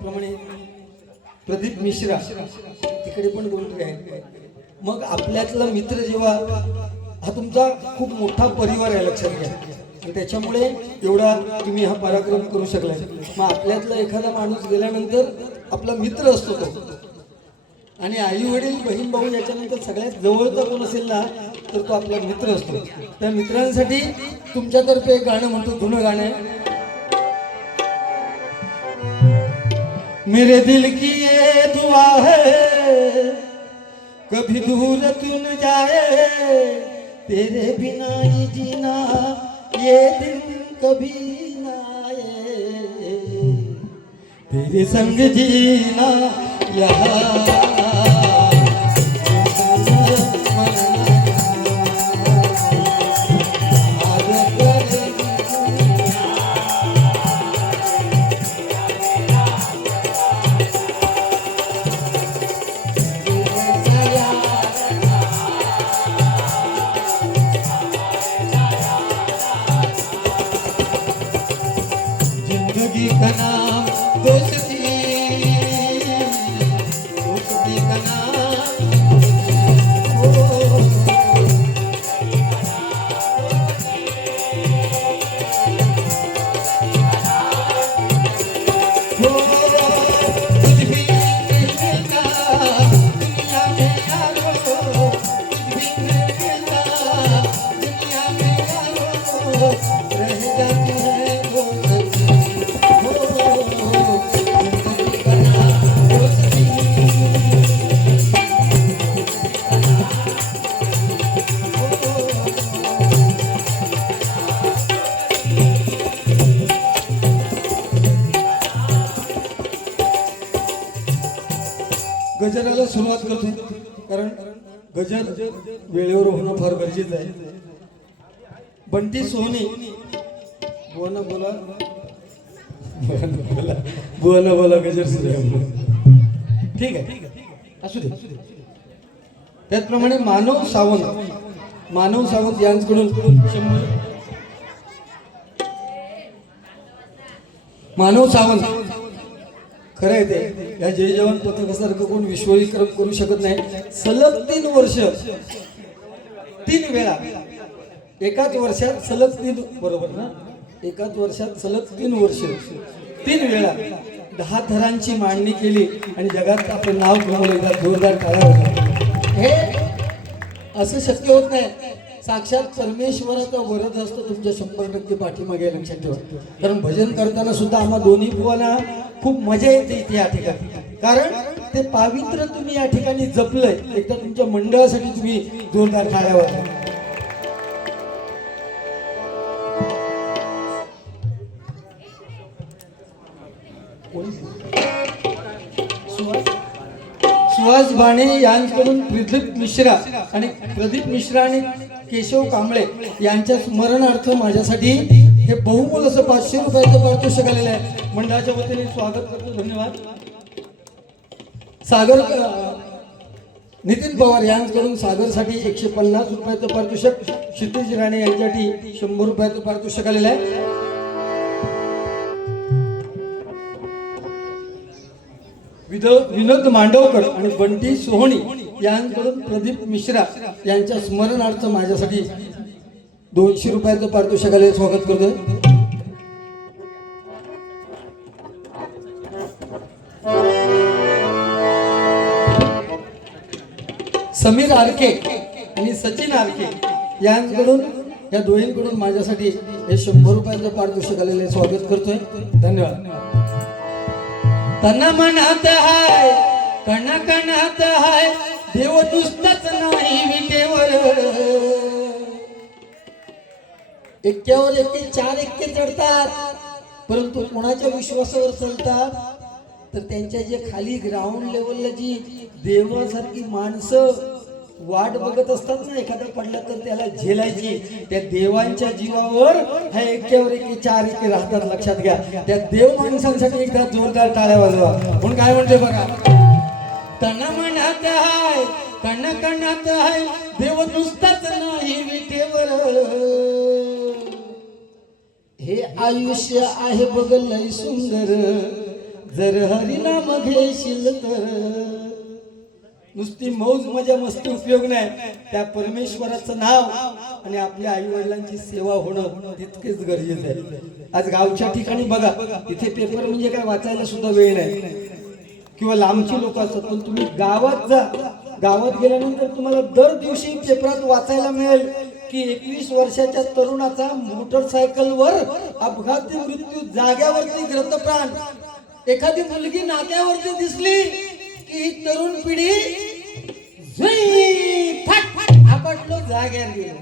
त्याचप्रमाणे प्रदीप मिश्रा तिकडे पण कोणतरी आहेत. मग आपल्यातला मित्र जेव्हा हा तुमचा खूप मोठा परिवार आहे लक्षात घ्या, आणि त्याच्यामुळे एवढा तुम्ही हा पराक्रम करू शकलाय. मग आपल्यातला एखादा माणूस गेल्यानंतर आपला मित्र असतो तो, आणि आई वडील बहीण भाऊ याच्यानंतर सगळ्यात जवळचा कोण असेल ना तर तो आपला मित्र असतो. त्या मित्रांसाठी तुमच्यातर्फे एक गाणं म्हणतो, जुनं गाणं आहे. मेरे दिल की ये दुआ है कभी दूर तू न जाए, तेरे बिना ये जीना ये दिन कभी ना आए, तेरे संग जीना यहाँ जिंदगी का नाम दोस्ती, दोस्ती का नाम कुछ भी नहीं मिलता दुनिया में यारो, कुछ भी नहीं मिलता दुनिया में यारो, रह जाती है दोस्ती। गजराला सुरुवात करतो, कारण गजर वेळेवर होणं फार गरजेचं आहे. बंटी सोहनी बुवाना बोला, बुवाना बोला गजर सुरू आहे. ठीक आहे, असू दे. त्याचप्रमाणे मानव सावंत यांच्याकडून 100. मानव सावंत खरं आहे ते, या जय जवान पथकासारखं कोण विश्वविक्रम करू शकत नाही. सलग 3 वर्ष 3 वेळा एकाच वर्षात सलग 3, बरोबर ना, एकाच वर्षात सलग 3 वर्ष 3 वेळा 10 थरांची मांडणी केली आणि जगात आपलं नाव कमवलं. जोरदार टाळ्या वाजवा. हे असं शक्य होत नाही, साक्षात परमेश्वराचा वरद असतो तुमच्या 100% पाठीमागे, लक्षात ठेवा. कारण भजन करताना सुद्धा आम्हा दोन्ही बुवांना खूप मजा येते इथे या ठिकाणी, कारण ते पावित्र्य तुम्ही या ठिकाणी जपलंय. एकदा तुमच्या मंडळासाठी तुम्ही जोरदार टाळ्या वाजवा. सुहास बाणे यांच्याकडून प्रदीप मिश्रा आणि केशव कांबळे यांच्या स्मरणार्थ माझ्यासाठी हे बहुमोल असं 500 रुपयाचं पारितोषिक आलेलं आहे. मंडळाच्या वतीने स्वागत करतो, धन्यवाद. सागर नितीन पवार यांच्याकडून सागरसाठी 150 रुपयाचं पारितोषिक, क्षितिज राणे यांच्यासाठी 100 रुपयाचं पारितोषिक आलेलं आहे. विनोद मांडवकर आणि बंटी सोहनी यांच्याकडून प्रदीप मिश्रा यांच्या स्मरणार्थ माझ्यासाठी 200 रुपयाचं पारितोषिक आले, स्वागत करतोय. समीर आरके आणि सचिन आरके यांच्याकडून, या दोघींकडून माझ्यासाठी हे 100 रुपयाचं पारितोषिक आलेले, स्वागत करतोय, धन्यवाद. तन मनात हाय कण कणात हाय देव नुसताच नाही विटेवर, एक्क्यावर एक्के 4 एक्के चढतात, परंतु कोणाच्या विश्वासावर चालतात तर त्यांच्या जे खाली ग्राउंड लेवलला जी देवासारखी माणसं वाट बघत असतात ना, एखादा पडला तर त्याला झेलायची, त्या देवांच्या जीवावर हा एक्क्यावर एक्के 4 एक्के राहतात, लक्षात घ्या. त्या देव माणसांसाठी एकदा जोरदार टाळ्या वाजवा. म्हणून काय म्हणते बघा, तन मनात हाय कण कणात हाय देव नुसताच नाही विटेवर, हे आयुष्य आहे बघ लय सुंदर, जर हरिनाम घेशील तर नुसती मौज मजा मस्ती उपयोग नाही, त्या परमेश्वराचं नाव आणि आपल्या आई वडिलांची सेवा होणं तितकेच गरजेचं आहे. आज गावच्या ठिकाणी बघा, इथे पेपर म्हणजे काय वाचायला सुद्धा वेळ नाही किंवा लांबची लोक असतात, पण तुम्ही गावात जा, गावात गेल्यानंतर तुम्हाला दर दिवशी पेपरात वाचायला मिळेल की 21 वर्षाच्या तरुणाचा मोटरसायकलवर अपघाती मृत्यू, जाग्यावरती ग्रतप्राण. एखादी मुलगी नाक्यावरती दिसली की ही तरुण पिढी आपटलो जाग्यावर गेलो.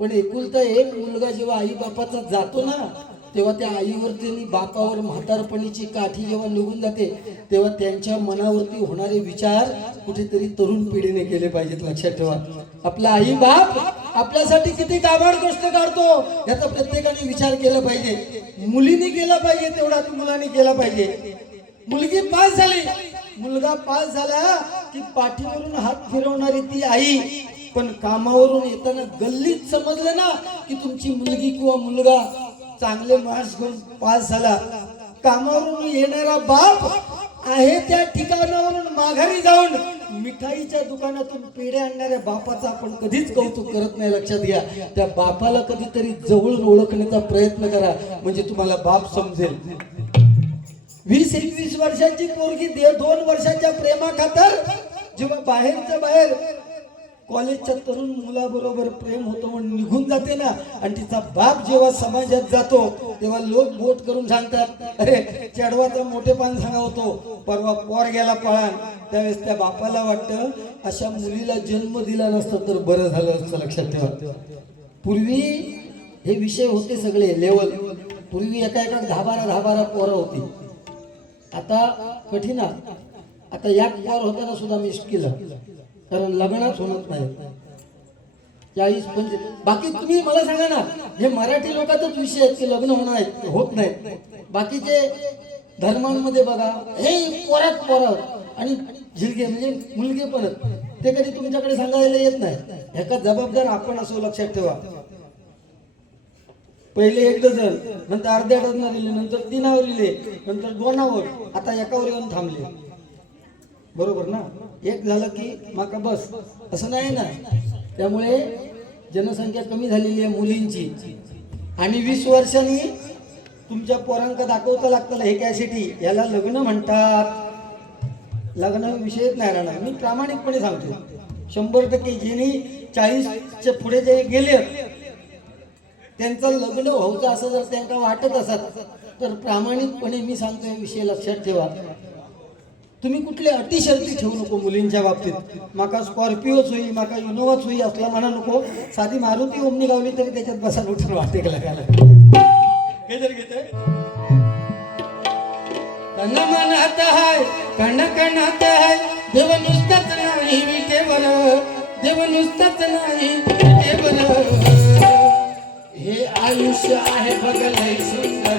पण एकुलता एक मुलगा जेव्हा आई बापाचा जातो ना, तेव्हा त्या आईवरती आणि बापावर म्हातारपणीची काठी जेव्हा निघून जाते, तेव्हा त्यांच्या मनावरती होणारे विचार कुठेतरी तरुण पिढीने केले पाहिजेत. लक्षात ठेवा, आपला आई बाप आपल्यासाठी किती काबाड कष्ट काढतो याचा प्रत्येकाने विचार केला पाहिजे. मुलीने केला पाहिजे तेवढा मुलाने केला पाहिजे. मुलगी पास झाली, मुलगा पास झाला की पाठीवरून हात फिरवणारी ती आई, पण कामावरून येताना गल्लीत समजलं ना की तुमची मुलगी किंवा मुलगा चांगले मार्क्स घेऊन पास झाला, कामावरून येणारा बाप आहे त्या ठिकाणावरून माघारी जाऊन मिठाईच्या दुकानातून पेढे आणणाऱ्या बापाचा आपण कधीच कौतुक करत नाही. लक्षात घ्या, त्या बापाला कधीतरी जवळून ओळखण्याचा प्रयत्न करा, म्हणजे तुम्हाला बाप समजेल. 20-21 वर्षाची पोरगी 2 वर्षाच्या प्रेमाखातर जेव्हा बाहेरच्या बाहेर कॉलेजच्या तरुण मुलाबरोबर प्रेम होतं म्हणून निघून जाते ना, आणि तिचा बाप जेव्हा समाजात जातो तेव्हा लोक बोट करून सांगतात, अरे चढवाचा मोठेपण सांगा होतो, परवा पोर गेला पळान. त्यावेळेस त्या बापाला वाटतं अशा मुलीला जन्म दिला नसता तर बरं झालं असतं. लक्षात ठेवा, पूर्वी हे विषय होते सगळे लेवल. पूर्वी एका 10-12 पोरं होती. आता कठीण, आता या पोर होताना सुद्धा मिस केलं, कारण लग्नच होत नाही. 40-25. बाकी तुम्ही मला सांगा ना, हे मराठी लोकांचाच विषय आहेत की लग्न होत नाही. बाकीचे धर्मांमध्ये बघा, हे पोरात आणि झिलगे म्हणजे मुलगे पण ते कधी तुमच्याकडे सांगायला येत नाही. ह्याचा जबाबदार आपण असो. लक्षात ठेवा, पहिले 1 डझन, नंतर अर्ध्या डझन दिले, नंतर 3 लिहिले, नंतर 2, आता 1 येऊन थांबले. बरोबर ना? 1 झालं की माका बस, असं नाही ना. त्यामुळे जनसंख्या कमी झालेली आहे मुलींची, आणि 20 वर्षांनी तुमच्या पोरांका दाखवता लागतं हे कॅसेटी, याला लग्न म्हणतात. लग्न विषयच नाही राहणार. मी प्रामाणिकपणे सांगतो, 100% ज्यांनी 40च्या पुढे जे गेले त्यांचं लग्न व्हायचं असं जर त्यांना वाटत असत तर प्रामाणिकपणे मी सांगतोय विषय लक्षात ठेवा. तुम्ही कुठले अटी शर्ती ठेवू नको मुलींच्या बाबतीत. माका स्कॉर्पिओच होई, माका इनोवाच होई असला म्हणा नको. साधी मारुती ओमनी गावली तरी त्याच्यात बसायला उठून वाटते का लागायला. हे जर घेतोय कण मनात हाय, कण कणात हाय, देव नुसताच नाही विटेवर, देव नुसताच नाही विटेवर. हे आयुष्य आहे बघलय सुंदर,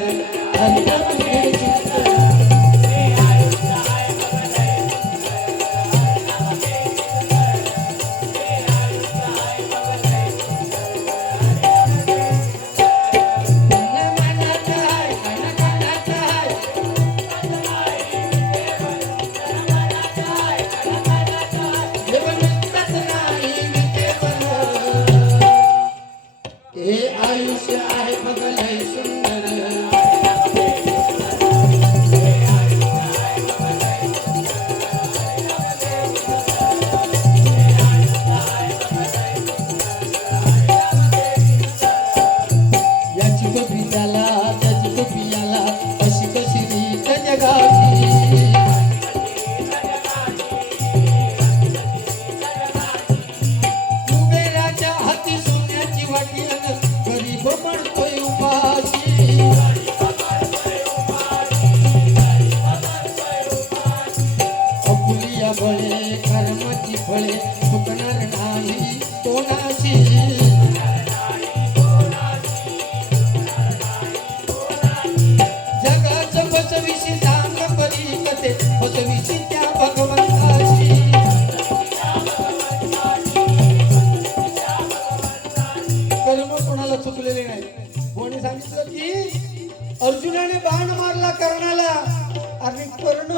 अर्जुनाने बाण मारला कर्णाला,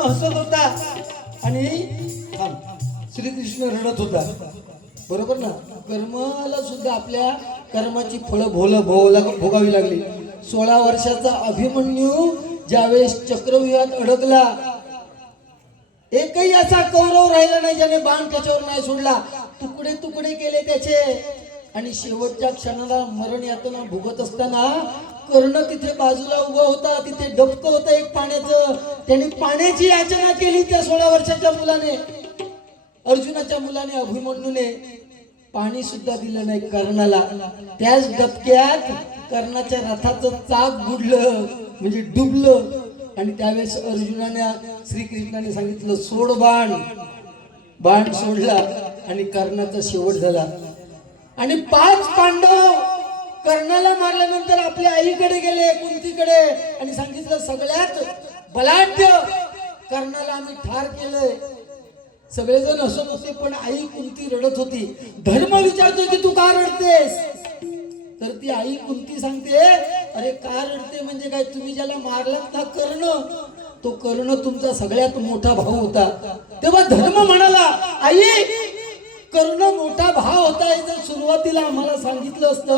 हसत होता आणि श्रीकृष्ण रडत होता. बरोबर ना. कर्माला सुद्धा आपल्या कर्माची फळं भोगावी लागली. 16 वर्षाचा अभिमन्यू ज्यावेळेस चक्रव्यूहात अडकला, एकही असा कौरव राहिला नाही ज्याने बाण त्याच्यावर नाही सोडला. तुकडे तुकडे केले त्याचे. आणि शेवटच्या क्षणाला मरण यातना भोगत असताना कर्ण तिथे बाजूला उभा होता. तिथे डबकं होतं एक पाण्याचं. त्यांनी पाण्याची याचना केली त्या 16 वर्षाच्या मुलाने, अर्जुनाच्या मुलाने, अभिमन्यूने. पाणी सुद्धा दिलं नाही कर्णाला. त्याच डबक्यात कर्णाच्या रथाचं चाक बुडलं, म्हणजे डुबलं. आणि त्यावेळेस अर्जुनाने श्रीकृष्णाने सांगितलं सोड बाण. बाण सोडला आणि कर्णाचा शेवट झाला. आणि 5 पांडव कर्णाला मारल्यानंतर आपल्या आईकडे गेले, कुंतीकडे, आणि सांगितलं सगळ्यात बलाढ्य कर्णाला आम्ही ठार केलंय. सगळेजण हसत होते, पण आई कुंती रडत होती. धर्म विचारतोय की तू का रडतेस? तर ती आई कुंती सांगते, अरे का रडते म्हणजे काय, तुम्ही ज्याला मारलात ना कर्ण, तो कर्ण तुमचा सगळ्यात मोठा भाऊ होता. तेव्हा धर्म म्हणाला, आई कर्ण मोठा भाव होता. हे जर सुरुवातीला आम्हाला सांगितलं असतं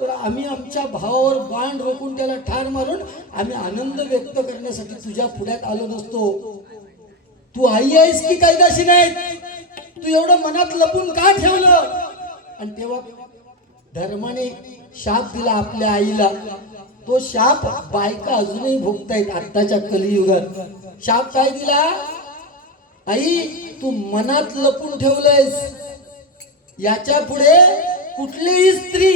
तर आम्ही आमच्या भावावर बाण रोखून त्याला ठार मारून आम्ही आनंद व्यक्त करण्यासाठी तुझ्या पुढ्यात आलो नसतो. तू आई आहेस की कैदाशी नाही? तू एवढं मनात लपून का ठेवलं? आणि तेव्हा धर्माने शाप दिला आपल्या आईला. तो शाप बायका अजूनही भोगतायत आत्ताच्या कलियुगात. शाप काय दिला? आई तू मनात लपून ठेवलंयस. याच्या पुढे कुठलीही स्त्री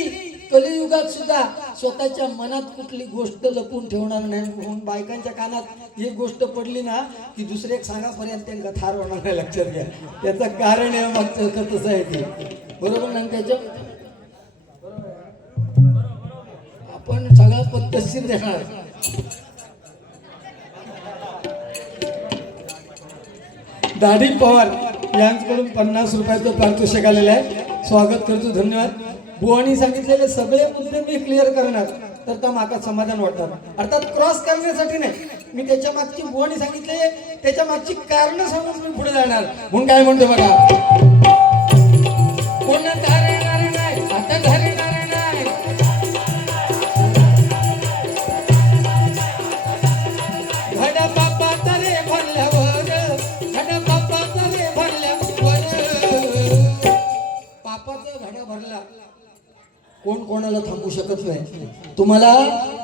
कलियुगात सुद्धा स्वतःच्या मनात कुठली गोष्ट लपून ठेवणार नाही. म्हणून बायकांच्या कानात एक गोष्ट पडली ना की दुसरे एक सांगापर्यंत त्यांना थार होणार नाही. लक्षात घ्या, त्याचं कारण आहे मागचं कसं आहे ते. बरोबर ना? त्याच्या आपण सगळा पद्धतशीर देणार. दाढी पवार यांच्याकडून 50 रुपयाचं पारितोषिक आलेलं आहे. स्वागत करतो, धन्यवाद. बुवानी सांगितलेले सगळे मुद्दे मी क्लिअर करणार तर त्या माका समाधान वाटतं. अर्थात क्रॉस करण्यासाठी नाही, मी त्याच्या मागची बुवानी सांगितले त्याच्या मागची कारण सांगून मी पुढे जाणार. म्हणून काय म्हणतो बघा, कोण धारणार नाही आता धारणार नाही. घडा बापाचा रे भरल्यावर, घडा बापाचा रे भरल्यावर. पापाचा घडा भरला, कोण कोणाला थांबू शकत नाही. तुम्हाला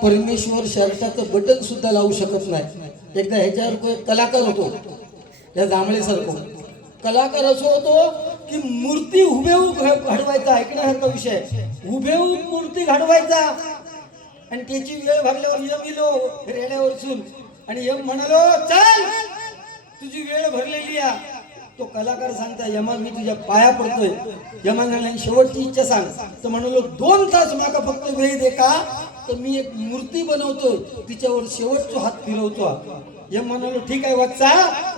परमेश्वर शर्टाचं बटन सुद्धा लावू शकत नाही. एकदा ह्याच्यावर कलाकार होतो, या जांभळेसारखं कलाकार असो होतो की मूर्ती हुबेहूब घडवायचा. ऐकण्यासारखा विषय, हुबेहूब मूर्ती घडवायचा. आणि त्याची वेळ भागल्यावर यम इलो रेड्यावर चूल आणि यम म्हणालो चल तुझी वेळ भरलेली आहे. तो कलाकार सांगता यमा मी तुझ्या पाया पडतोय. यमाला शेवटची इच्छा सांग. तर म्हणालो 2 तास माका फक्त वेळ दे का, तर मी एक मूर्ती बनवतोय, तिच्यावर शेवटचा हात फिरवतो. यम म्हणालो ठीक आहे वाचा,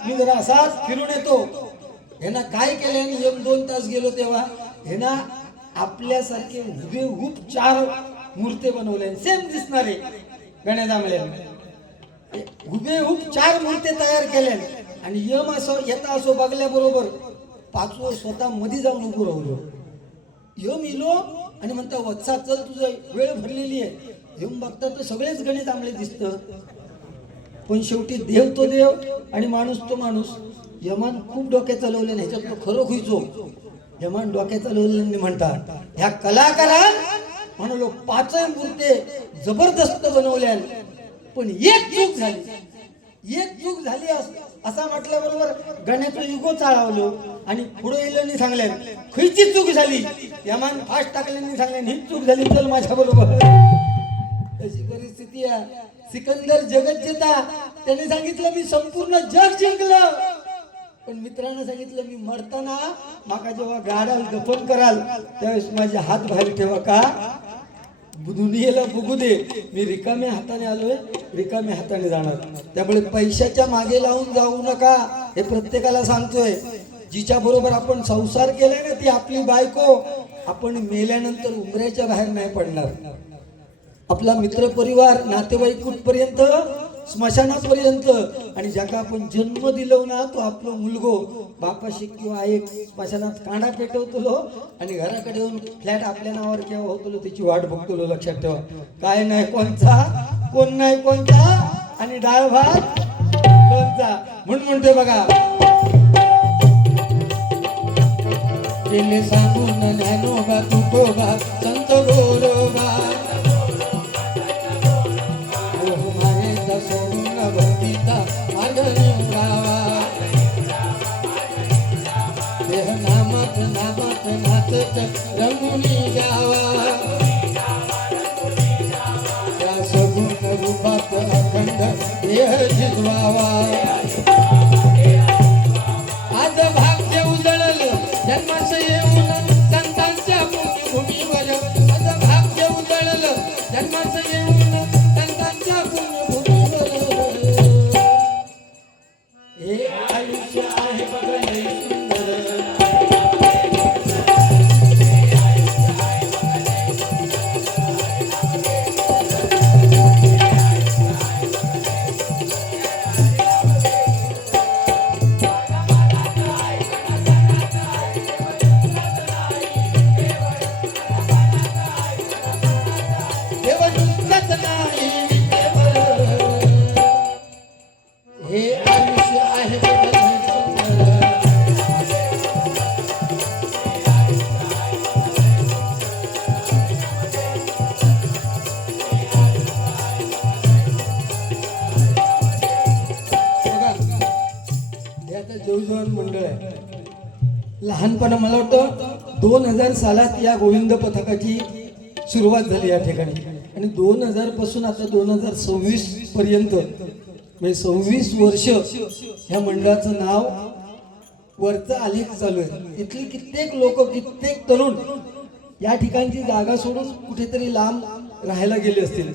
मी जरा असाच फिरून येतो. ह्याना काय केलं, यम 2 तास गेलो तेव्हा ह्याना आपल्यासारखे हुबेहूब 4 मूर्ती बनवल्या, सेम दिसणारे गण्या जांभळे. हुबेहूब 4 मूर्ती तयार केल्या. आणि यम असो येता असो बघल्याबरोबर 5वं स्वतः मध्ये जाऊन उभं राहिलो. यम इलो आणि म्हणता वत्सा चल तुझं वेळ भरलेली आहे. यम बघता तर सगळेच गणे जांभळे दिसतं, पण शेवटी देव तो देव आणि माणूस तो माणूस. यमान खूप डोक्या चालवले नाही, ह्याच्यात तो खरं खुईचो. यमान डोक्या चालवले म्हणतात ह्या कलाकारान म्हणालो 5 मूर्ती जबरदस्त बनवल्या, पण एक चूक झाली असा म्हटल्याबरोबर गण्याचं युगो चाळवलो आणि पुढे येल्यानी सांगल्या खयची चूक झाली. यमान फास्ट टाकल्यानी सांगल्या ही चूक झाली, चल माझ्या बरोबर. अशी परिस्थिती आहे. सिकंदर जगत जेता त्याने सांगितलं मी संपूर्ण जग जिंकलं, पण मित्रांना सांगितलं मी मरताना माका जेव्हा गाडाल दफन कराल त्यावेळेस माझे हात बाहेर ठेवा का, दुनियेला बघू दे मी रिकाम्या हाताने आलोय, रिकाम्या हाताने जाणार. त्यामुळे पैशाच्या मागे लावून जाऊ नका, हे प्रत्येकाला सांगतोय. जिच्या बरोबर आपण संसार केलाय ना ती आपली बायको. आपण मेल्यानंतर उमऱ्याच्या बाहेर नाही पडणार. आपला मित्र परिवार नातेवाईक कुठपर्यंत स्मशानापर्यंत. आणि ज्याका आपण जन्म दिलो ना तो आपलो मुलगो बापाशी किंवा आई स्मशानात कांडा पेटवतलो आणि घराकडे येऊन फ्लॅट आपल्या नावावर केव्हा होतलो त्याची वाट बघतलो. लक्षात ठेवा, काय नाही कोणचा, कोण नाही कोणचा, आणि डाळ भात कोणचा. म्हणून म्हणतोय बघा, केले सांगून ज्ञानोबा तुकोबा संत गोरोबा, मोह मायेचा सोडून भक्तीचा मार्ग निवडावा. देह नामात नामात नाचत रंगुनी जावा, त्या सगुण रूपात अखंड देह जिजवावा. आज भाग्य उजळलं जन्मास येऊन संतांच्या पुण्यभूमीवर, आज भाग्य उजळलं जन्मास येऊन संतांच्या पुण्यभूमीवर. हे आयुष्य आहे बघ लय सुंदर, जवळजवळ मंडळ आहे. लहानपणा मला वाटतं 2000 सालात या गोविंद पथकाची सुरुवात झाली या ठिकाणी, आणि 2000 पासून आता 2026 पर्यंत म्हणजे 26 वर्ष ह्या मंडळाचं नाव वरचा आलेख चालू आहे. इथली कित्येक लोक, कित्येक तरुण या ठिकाणची जागा सोडून कुठेतरी लांब राहायला गेले असतील,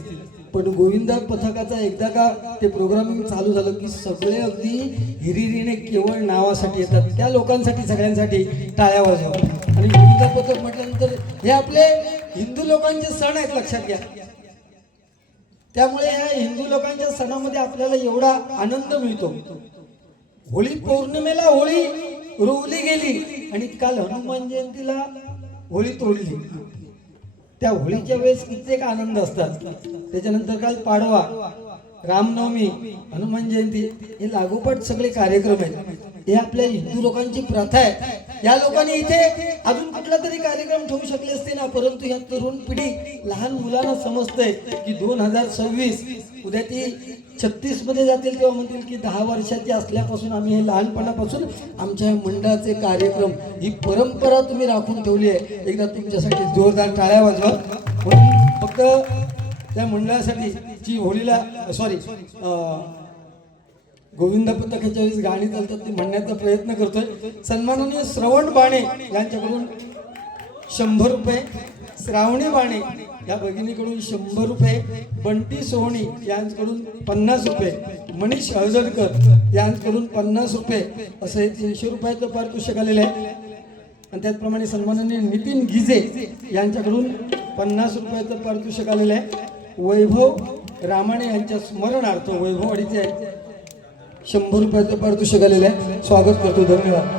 पण गोविंदा पथकाचा एकदा का ते प्रोग्रामिंग चालू झालं की सगळे अगदी हिरिरीने केवळ नावासाठी येतात. त्या लोकांसाठी, सगळ्यांसाठी टाळ्या वाजवा. आणि गोविंदा पथक म्हटल्यानंतर हे आपले हिंदू लोकांचे सण आहेत, लक्षात घ्या. त्यामुळे ह्या हिंदू लोकांच्या सणामध्ये आपल्याला एवढा आनंद मिळतो. होळी पौर्णिमेला होळी रोवली गेली आणि काल हनुमान जयंतीला होळी तोडली. त्या होळीच्या वेळेस कित्येक आनंद असतात. त्याच्यानंतर काल पाडवा, रामनवमी, हनुमान जयंती हे लागोपाठ सगळे कार्यक्रम आहेत. हे आपल्या हिंदू लोकांची प्रथा आहे. या लोकांनी इथे अजून कुठला तरी कार्यक्रम ठेवू शकले असते ना, परंतु या तरुण पिढी, लहान मुलांना समजतंय की 2026 उद्या ती 36 मध्ये जातील तेव्हा म्हणतील की 10 वर्षाची असल्यापासून आम्ही हे लहानपणापासून आमच्या मंडळाचे कार्यक्रम, ही परंपरा तुम्ही राखून ठेवली आहे. एकदा तुमच्यासाठी जोरदार टाळ्या वाजवा. म्हणून फक्त त्या मंडळासाठी जी होळीला गोविंद पथकाच्या वेळेस गाणी चालतात ती म्हणण्याचा प्रयत्न करतोय. सन्माननीय श्रवण बाणे यांच्याकडून 100 रुपये, श्रावणी बाणे या भगिनीकडून 100 रुपये, बंटी सोहणी यांच्याकडून 50 रुपये, मनीष हळदडकर यांच्याकडून 50 रुपये, असं हे 300 रुपयाचं पारितोषिक आलेलं आहे. आणि त्याचप्रमाणे सन्माननीय नितीन गिजे यांच्याकडून 50 रुपयाचं पारितोषिक आलेलं आहे. वैभव रामाणे यांच्या स्मरणार्थ वैभववाडीचे 100 रुपयाचं पारितोषिक आलेलं आहे. स्वागत करतो, धन्यवाद.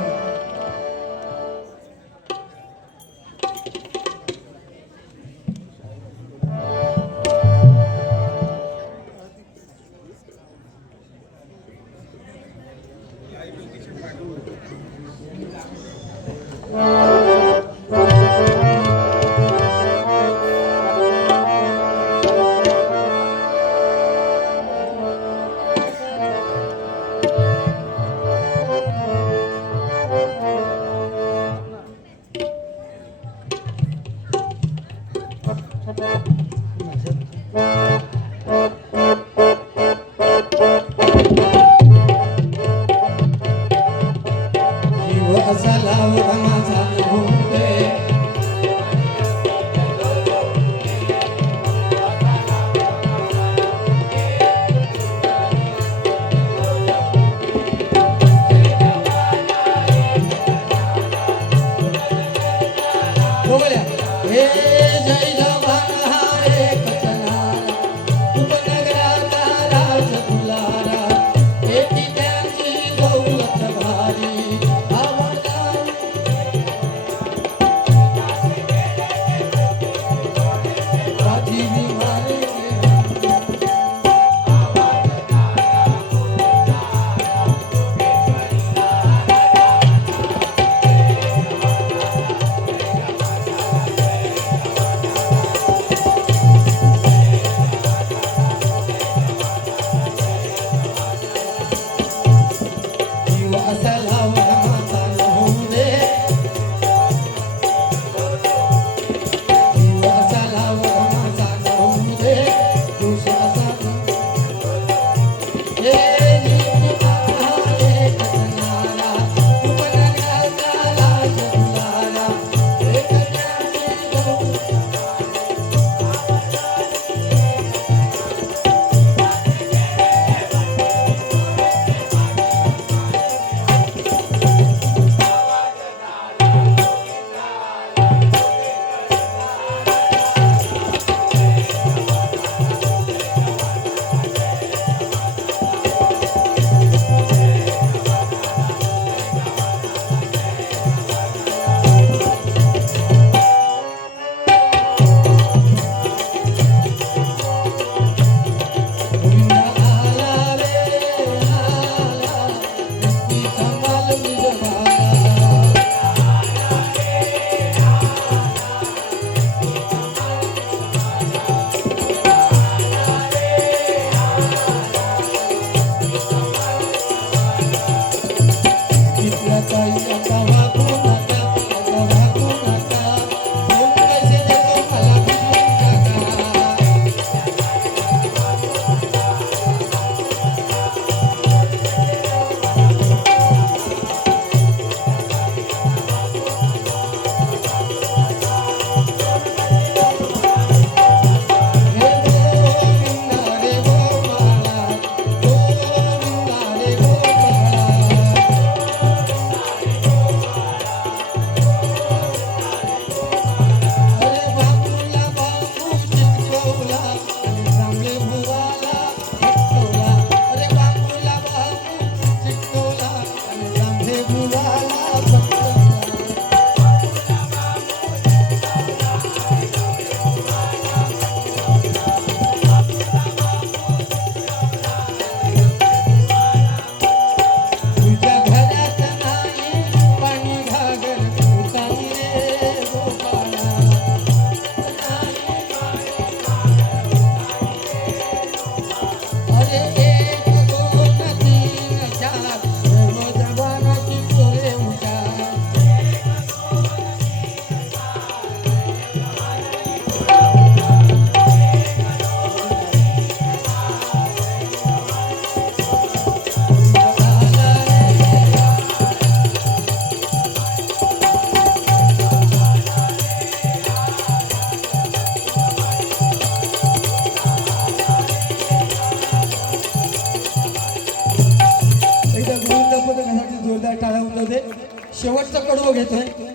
जय जवान हारे कथनारा उपनगराचा राजकुल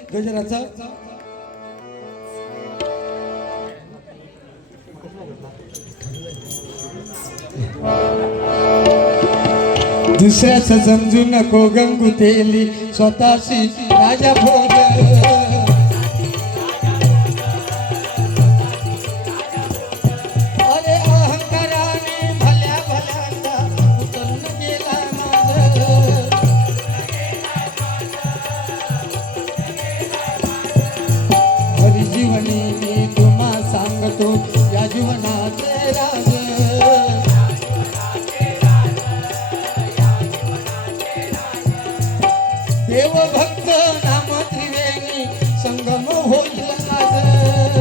गजराचा दुसऱ्याच समजू नको गंगू तेली स्वतःशी राजा भोग अरे अहंकाराने भल्या भल्यांदा उतरून गेला माझ हरिजीवनी मी तुम्हा सांगतो या जीवनाचे राज देव भक्त नाम त्रिवेणी संगम होईल आज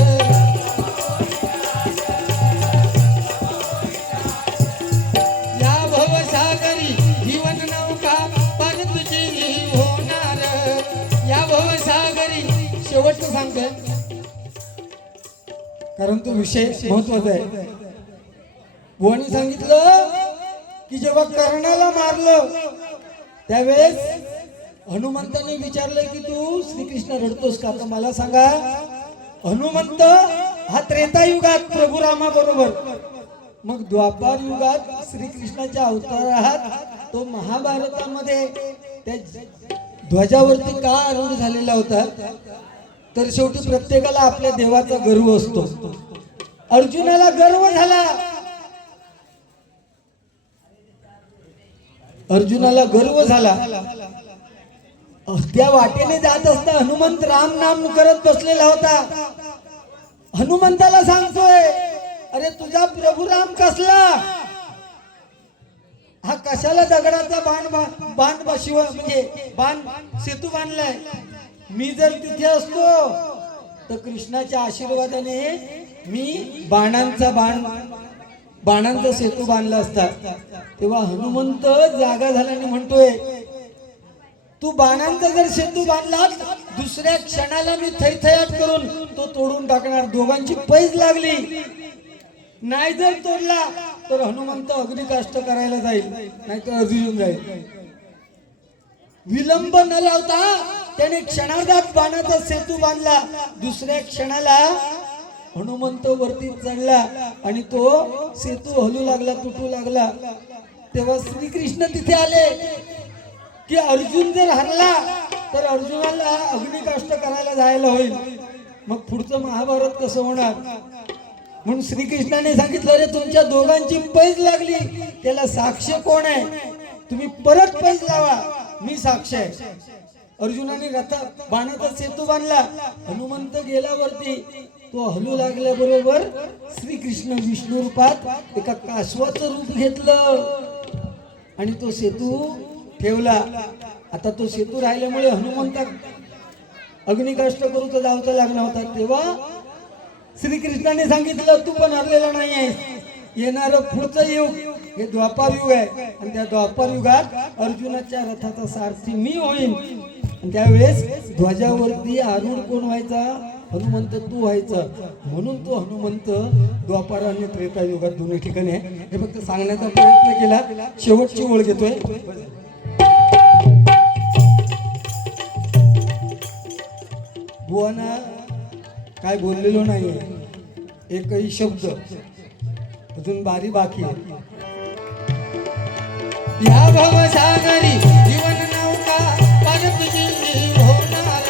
या भवसागरी जीवन नौका पार तुझी होणार या भवसागरी शेवटचं सांगतोय कारण तो विषय महत्वाचा आहे बुवानी सांगितलं की जेव्हा कर्णाला मारलं त्यावेळेस हनुमंताने विचारलं की तू श्रीकृष्ण रडतोस का तर मला सांगा हनुमंत हा त्रेतायुगात प्रभू रामा बरोबर मग द्वापार युगात श्रीकृष्णाच्या अवतारात तो महाभारतामध्ये त्या ध्वजावरती का आरूढ झालेला होता तर शेवटी प्रत्येकाला आपल्या देवाचा गर्व असतो अर्जुनाला गर्व झाला अर्जुनाला गर्व झाला त्या वाटेने जात असता हनुमंत राम नाम करत बसलेला होता हनुमंताला सांगतोय अरे तुझा प्रभू राम कसला हा कशाला दगडाचा बाण शिव म्हणजे बाण सेतू बांधलाय मी जर तिथे असतो तर कृष्णाच्या आशीर्वादाने मी बाणांचा सेतू बांधला असता तेव्हा हनुमंत जागा झाल्याने म्हणतोय तू बाणांचा जर सेतू बांधला दुसऱ्या क्षणाला मी थैथयाट करून तो तोडून टाकणार दोघांची पैज लागली नाही जर तोडला तर हनुमंत अग्निकाष्ट करायला जाईल नाही तर अर्जुन जाईल विलंब न लावता त्याने क्षणार्धात बाणाचा सेतू बांधला दुसऱ्या क्षणाला हनुमंत वरती चढला आणि तो सेतू हलू लागला तुटू लागला तेव्हा श्रीकृष्ण तिथे आले की अर्जुन जर हरला तर अर्जुनाला अग्निकाष्ट करायला जायला होईल मग पुढचं महाभारत कसं होणार म्हणून श्रीकृष्णाने सांगितलं रे तुमच्या दोघांची पैज लागली त्याला साक्ष कोण आहे तुम्ही परत पैज लावा मी साक्ष आहे अर्जुनाने बाणाचा सेतू बांधला हनुमंत गेल्यावरती तो हलू लागल्याबरोबर श्रीकृष्ण विष्णू रूपात एका कासवाचं रूप घेतलं आणि तो सेतू ठेवला आता तो सेतू राहिल्यामुळे हनुमंता अग्निकाष्ट करू तर जावचा लागला होता तेव्हा श्रीकृष्णाने सांगितलं तू पण हरलेला नाही आहेस येणारं पुढचं युग हे द्वापार युग आहे आणि त्या द्वापार युगात अर्जुनाच्या रथाचा सारथी मी होईन आणि त्यावेळेस ध्वजावरती आरूढ कोण व्हायचा हनुमंत तू व्हायचा म्हणून तो हनुमंत द्वापार आणि त्रेता युगात दोन्ही ठिकाणी आहे हे फक्त सांगण्याचा प्रयत्न केला शेवटची ओळ घेतोय बुवाना काय बोललेलो नाहीये एकही शब्द अजून बारी बाकी आहे या भवसागरी जीवन नौका पार तुझी होणार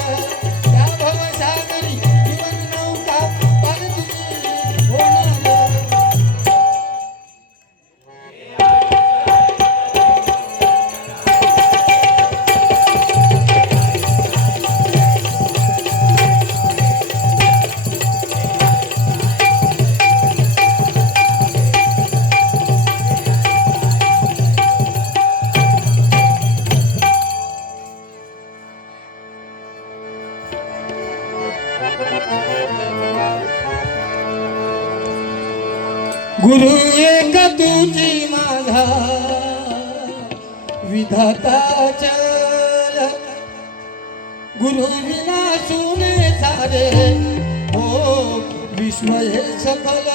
या भवसागरी जीवन नौका पार तुझी होणार गुरु एक तुझी माझा विधाता चल गुरु विना सुने सारे हो विश्व हे सफल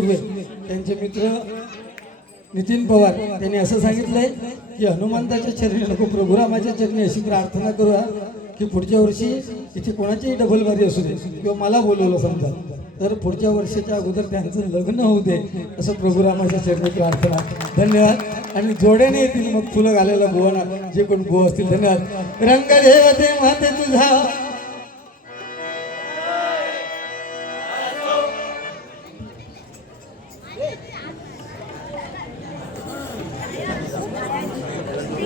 सुर्वे त्यांचे मित्र नितीन पवार त्यांनी असं सांगितलंय की हनुमंताच्या चरणी नको प्रभुरामाच्या चरणी अशी प्रार्थना करूया की पुढच्या वर्षी इथे कोणाचीही डबल बारी असू दे किंवा मला बोलवलं समजा तर पुढच्या वर्षाच्या अगोदर त्यांचं लग्न होऊ दे असं प्रभुरामाच्या चरणी प्रार्थना. धन्यवाद. आणि जोड्याने येतील मग फुलं घालायला बुवाना जे कोण बुवा असतील. धन्यवाद. रंग देवते माते तुझा